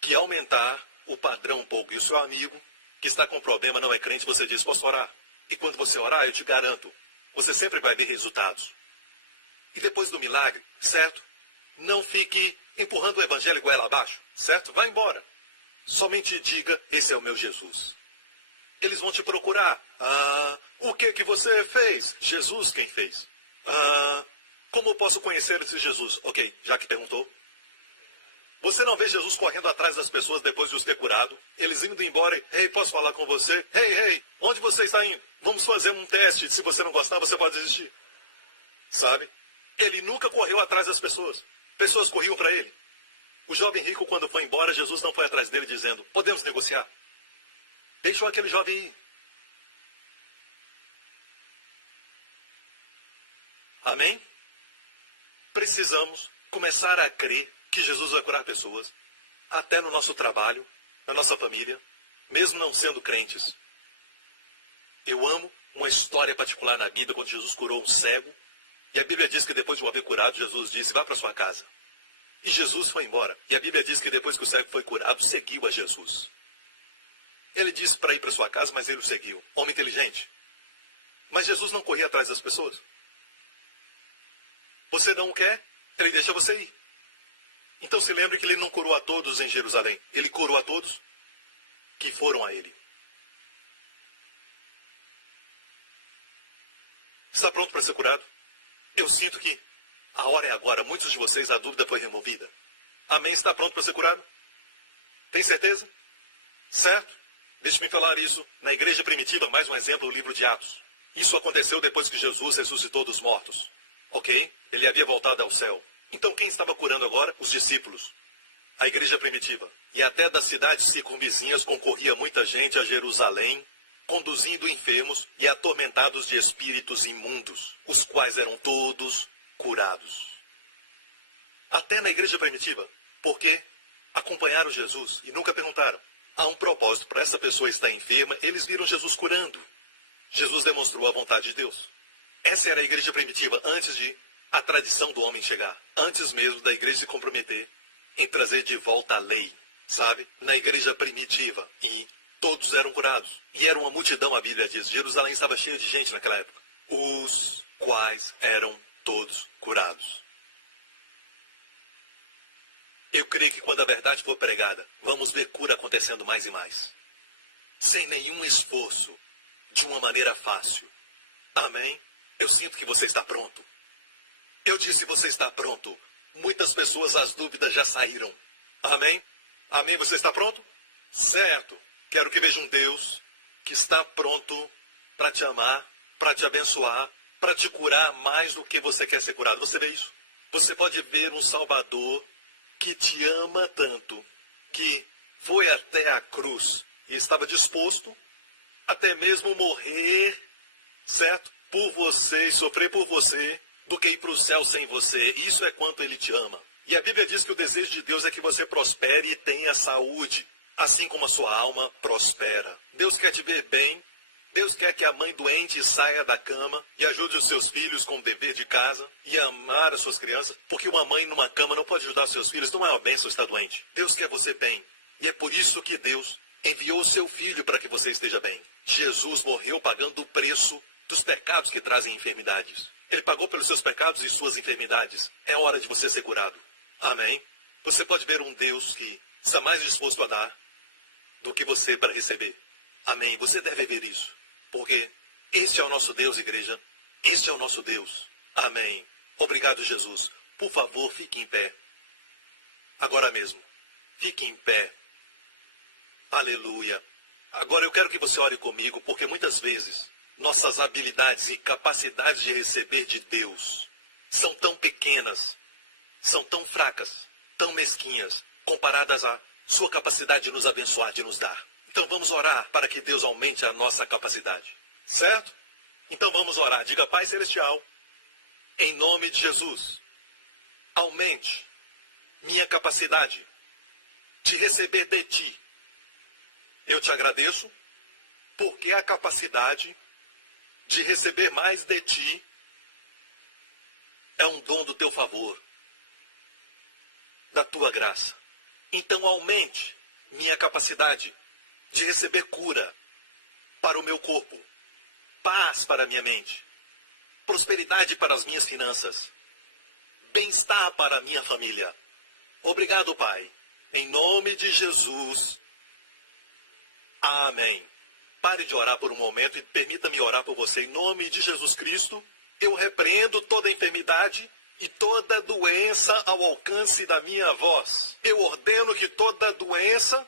que aumentar o padrão um pouco. E o seu amigo que está com problema não é crente, você diz, posso orar? E quando você orar, eu te garanto, você sempre vai ver resultados. E depois do milagre, certo? Não fique empurrando o evangelho goela abaixo, certo? Vá embora. Somente diga, esse é o meu Jesus. Eles vão te procurar. O que você fez? Jesus quem fez. Como eu posso conhecer esse Jesus? Ok, já que perguntou. Você não vê Jesus correndo atrás das pessoas depois de os ter curado? Eles indo embora e, ei, posso falar com você? Ei, onde você está indo? Vamos fazer um teste. Se você não gostar, você pode desistir. Sabe? Ele nunca correu atrás das pessoas. Pessoas corriam para ele. O jovem rico, quando foi embora, Jesus não foi atrás dele dizendo, podemos negociar. Deixou aquele jovem ir. Amém? Precisamos começar a crer que Jesus vai curar pessoas, até no nosso trabalho, na nossa família, mesmo não sendo crentes. Eu amo uma história particular na Bíblia, quando Jesus curou um cego, e a Bíblia diz que depois de o haver curado, Jesus disse, vá para sua casa. E Jesus foi embora. E a Bíblia diz que depois que o cego foi curado, seguiu a Jesus. Ele disse para ir para sua casa, mas ele o seguiu. Homem inteligente. Mas Jesus não corria atrás das pessoas. Você não quer, ele deixa você ir. Então se lembre que ele não curou a todos em Jerusalém. Ele curou a todos que foram a ele. Está pronto para ser curado? Eu sinto que a hora é agora. Muitos de vocês, a dúvida foi removida. Amém? Está pronto para ser curado? Tem certeza? Certo? Deixe-me falar isso. Na igreja primitiva, mais um exemplo, o livro de Atos. Isso aconteceu depois que Jesus ressuscitou dos mortos. Ok? Ele havia voltado ao céu. Então quem estava curando agora? Os discípulos. A igreja primitiva. E até das cidades circunvizinhas concorria muita gente a Jerusalém, conduzindo enfermos e atormentados de espíritos imundos, os quais eram todos curados. Até na igreja primitiva. Porque acompanharam Jesus e nunca perguntaram. Há um propósito para essa pessoa estar enferma, eles viram Jesus curando. Jesus demonstrou a vontade de Deus. Essa era a igreja primitiva, antes de a tradição do homem chegar. Antes mesmo da igreja se comprometer em trazer de volta a lei, sabe? Na igreja primitiva. E todos eram curados. E era uma multidão, a Bíblia diz. Jerusalém estava cheia de gente naquela época. Os quais eram todos curados. Eu creio que quando a verdade for pregada, vamos ver cura acontecendo mais e mais. Sem nenhum esforço. De uma maneira fácil. Amém? Eu sinto que você está pronto. Eu disse você está pronto. Muitas pessoas, as dúvidas já saíram. Amém? Amém? Você está pronto? Certo. Quero que veja um Deus que está pronto para te amar, para te abençoar, para te curar mais do que você quer ser curado. Você vê isso? Você pode ver um Salvador que te ama tanto, que foi até a cruz e estava disposto até mesmo morrer, certo? Por você e sofrer por você, do que ir para o céu sem você. Isso é quanto ele te ama. E a Bíblia diz que o desejo de Deus é que você prospere e tenha saúde, assim como a sua alma prospera. Deus quer te ver bem. Deus quer que a mãe doente saia da cama e ajude os seus filhos com o dever de casa e amar as suas crianças, porque uma mãe numa cama não pode ajudar os seus filhos, não é uma bênção estar doente. Deus quer você bem. E é por isso que Deus enviou o seu filho para que você esteja bem. Jesus morreu pagando o preço dos pecados que trazem enfermidades. Ele pagou pelos seus pecados e suas enfermidades. É hora de você ser curado. Amém? Você pode ver um Deus que está mais disposto a dar do que você para receber. Amém? Você deve ver isso. Porque este é o nosso Deus, igreja. Este é o nosso Deus. Amém. Obrigado, Jesus. Por favor, fique em pé. Agora mesmo. Fique em pé. Aleluia. Agora eu quero que você ore comigo, porque muitas vezes nossas habilidades e capacidades de receber de Deus são tão pequenas, são tão fracas, tão mesquinhas, comparadas à sua capacidade de nos abençoar, de nos dar. Então vamos orar para que Deus aumente a nossa capacidade. Certo? Então vamos orar. Diga, Pai Celestial, em nome de Jesus, aumente minha capacidade de receber de Ti. Eu te agradeço porque a capacidade de receber mais de Ti é um dom do Teu favor, da Tua graça. Então aumente minha capacidade de receber cura para o meu corpo, paz para a minha mente, prosperidade para as minhas finanças, bem-estar para a minha família. Obrigado, Pai. Em nome de Jesus. Amém. Pare de orar por um momento e permita-me orar por você. Em nome de Jesus Cristo, eu repreendo toda enfermidade e toda doença ao alcance da minha voz. Eu ordeno que toda doença,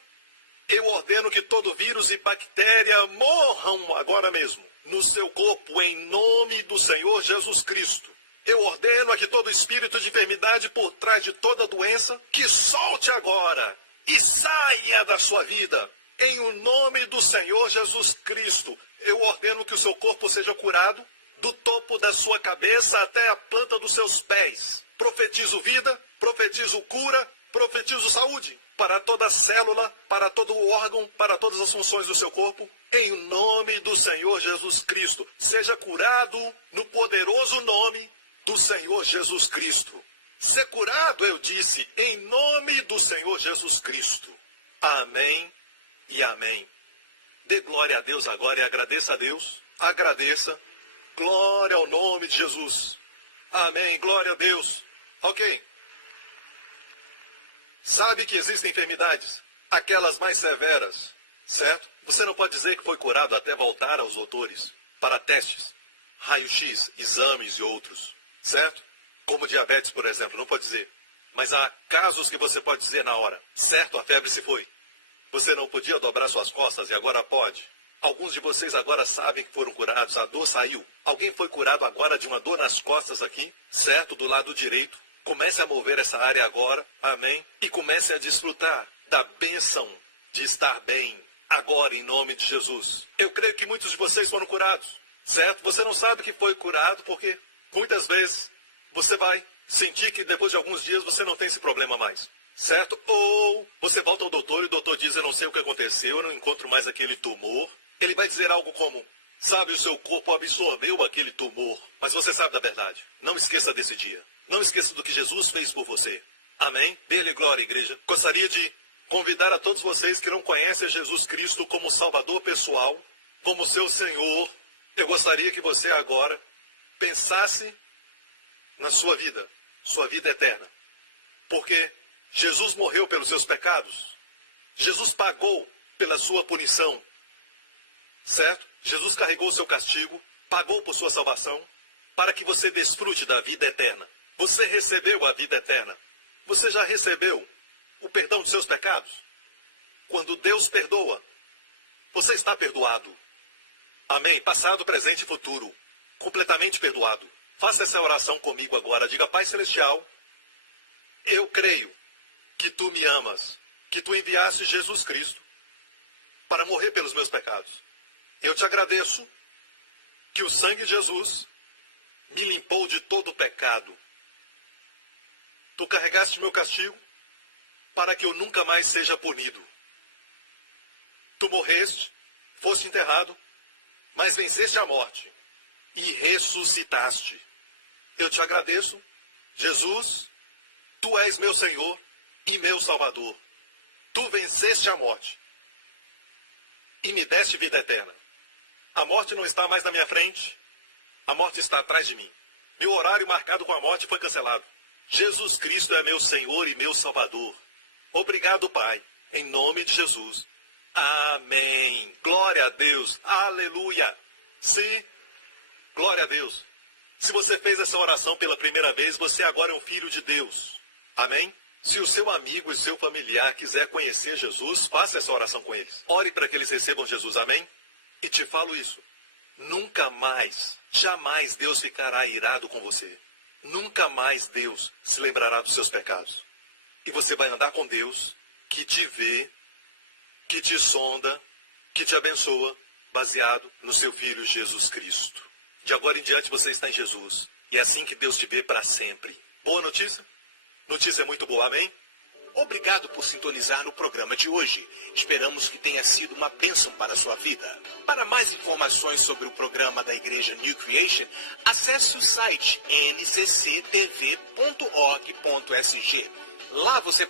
eu ordeno que todo vírus e bactéria morram agora mesmo no seu corpo, em nome do Senhor Jesus Cristo. Eu ordeno a que todo espírito de enfermidade por trás de toda doença, que solte agora e saia da sua vida. Em o nome do Senhor Jesus Cristo, eu ordeno que o seu corpo seja curado, do topo da sua cabeça até a planta dos seus pés. Profetizo vida, profetizo cura, profetizo saúde para toda célula, para todo órgão, para todas as funções do seu corpo. Em nome do Senhor Jesus Cristo, seja curado no poderoso nome do Senhor Jesus Cristo. Ser curado, eu disse, em nome do Senhor Jesus Cristo. Amém e amém. Dê glória a Deus agora e agradeça a Deus. Agradeça. Glória ao nome de Jesus. Amém. Glória a Deus. Ok. Sabe que existem enfermidades, aquelas mais severas, certo? Você não pode dizer que foi curado até voltar aos doutores para testes, raio-x, exames e outros, certo? Como diabetes, por exemplo, não pode dizer. Mas há casos que você pode dizer na hora, certo, a febre se foi. Você não podia dobrar suas costas e agora pode. Alguns de vocês agora sabem que foram curados, a dor saiu. Alguém foi curado agora de uma dor nas costas aqui, certo, do lado direito. Comece a mover essa área agora, amém? E comece a desfrutar da bênção de estar bem agora, em nome de Jesus. Eu creio que muitos de vocês foram curados, certo? Você não sabe que foi curado porque muitas vezes você vai sentir que depois de alguns dias você não tem esse problema mais, certo? Ou você volta ao doutor e o doutor diz, eu não sei o que aconteceu, eu não encontro mais aquele tumor. Ele vai dizer algo como, sabe, o seu corpo absorveu aquele tumor. Mas você sabe da verdade. Não esqueça desse dia. Não esqueça do que Jesus fez por você. Amém? Dê-lhe glória, igreja. Gostaria de convidar a todos vocês que não conhecem Jesus Cristo como Salvador pessoal, como seu Senhor. Eu gostaria que você agora pensasse na sua vida eterna. Porque Jesus morreu pelos seus pecados. Jesus pagou pela sua punição. Certo? Jesus carregou o seu castigo, pagou por sua salvação, para que você desfrute da vida eterna. Você recebeu a vida eterna. Você já recebeu o perdão dos seus pecados? Quando Deus perdoa, você está perdoado. Amém? Passado, presente e futuro. Completamente perdoado. Faça essa oração comigo agora. Diga, Pai Celestial, eu creio que Tu me amas, que Tu enviaste Jesus Cristo para morrer pelos meus pecados. Eu te agradeço que o sangue de Jesus me limpou de todo o pecado. Tu carregaste meu castigo para que eu nunca mais seja punido. Tu morreste, foste enterrado, mas venceste a morte e ressuscitaste. Eu te agradeço, Jesus, Tu és meu Senhor e meu Salvador. Tu venceste a morte e me deste vida eterna. A morte não está mais na minha frente, a morte está atrás de mim. Meu horário marcado com a morte foi cancelado. Jesus Cristo é meu Senhor e meu Salvador. Obrigado, Pai, em nome de Jesus. Amém. Glória a Deus. Aleluia. Sim, glória a Deus. Se você fez essa oração pela primeira vez, você agora é um filho de Deus. Amém? Se o seu amigo e seu familiar quiser conhecer Jesus, faça essa oração com eles. Ore para que eles recebam Jesus. Amém? E te falo isso. Nunca mais, jamais Deus ficará irado com você. Nunca mais Deus se lembrará dos seus pecados. E você vai andar com Deus, que te vê, que te sonda, que te abençoa, baseado no seu Filho Jesus Cristo. De agora em diante você está em Jesus. E é assim que Deus te vê para sempre. Boa notícia? Notícia muito boa, amém? Obrigado por sintonizar no programa de hoje. Esperamos que tenha sido uma bênção para a sua vida. Para mais informações sobre o programa da Igreja New Creation, acesse o site ncctv.org.sg. Lá você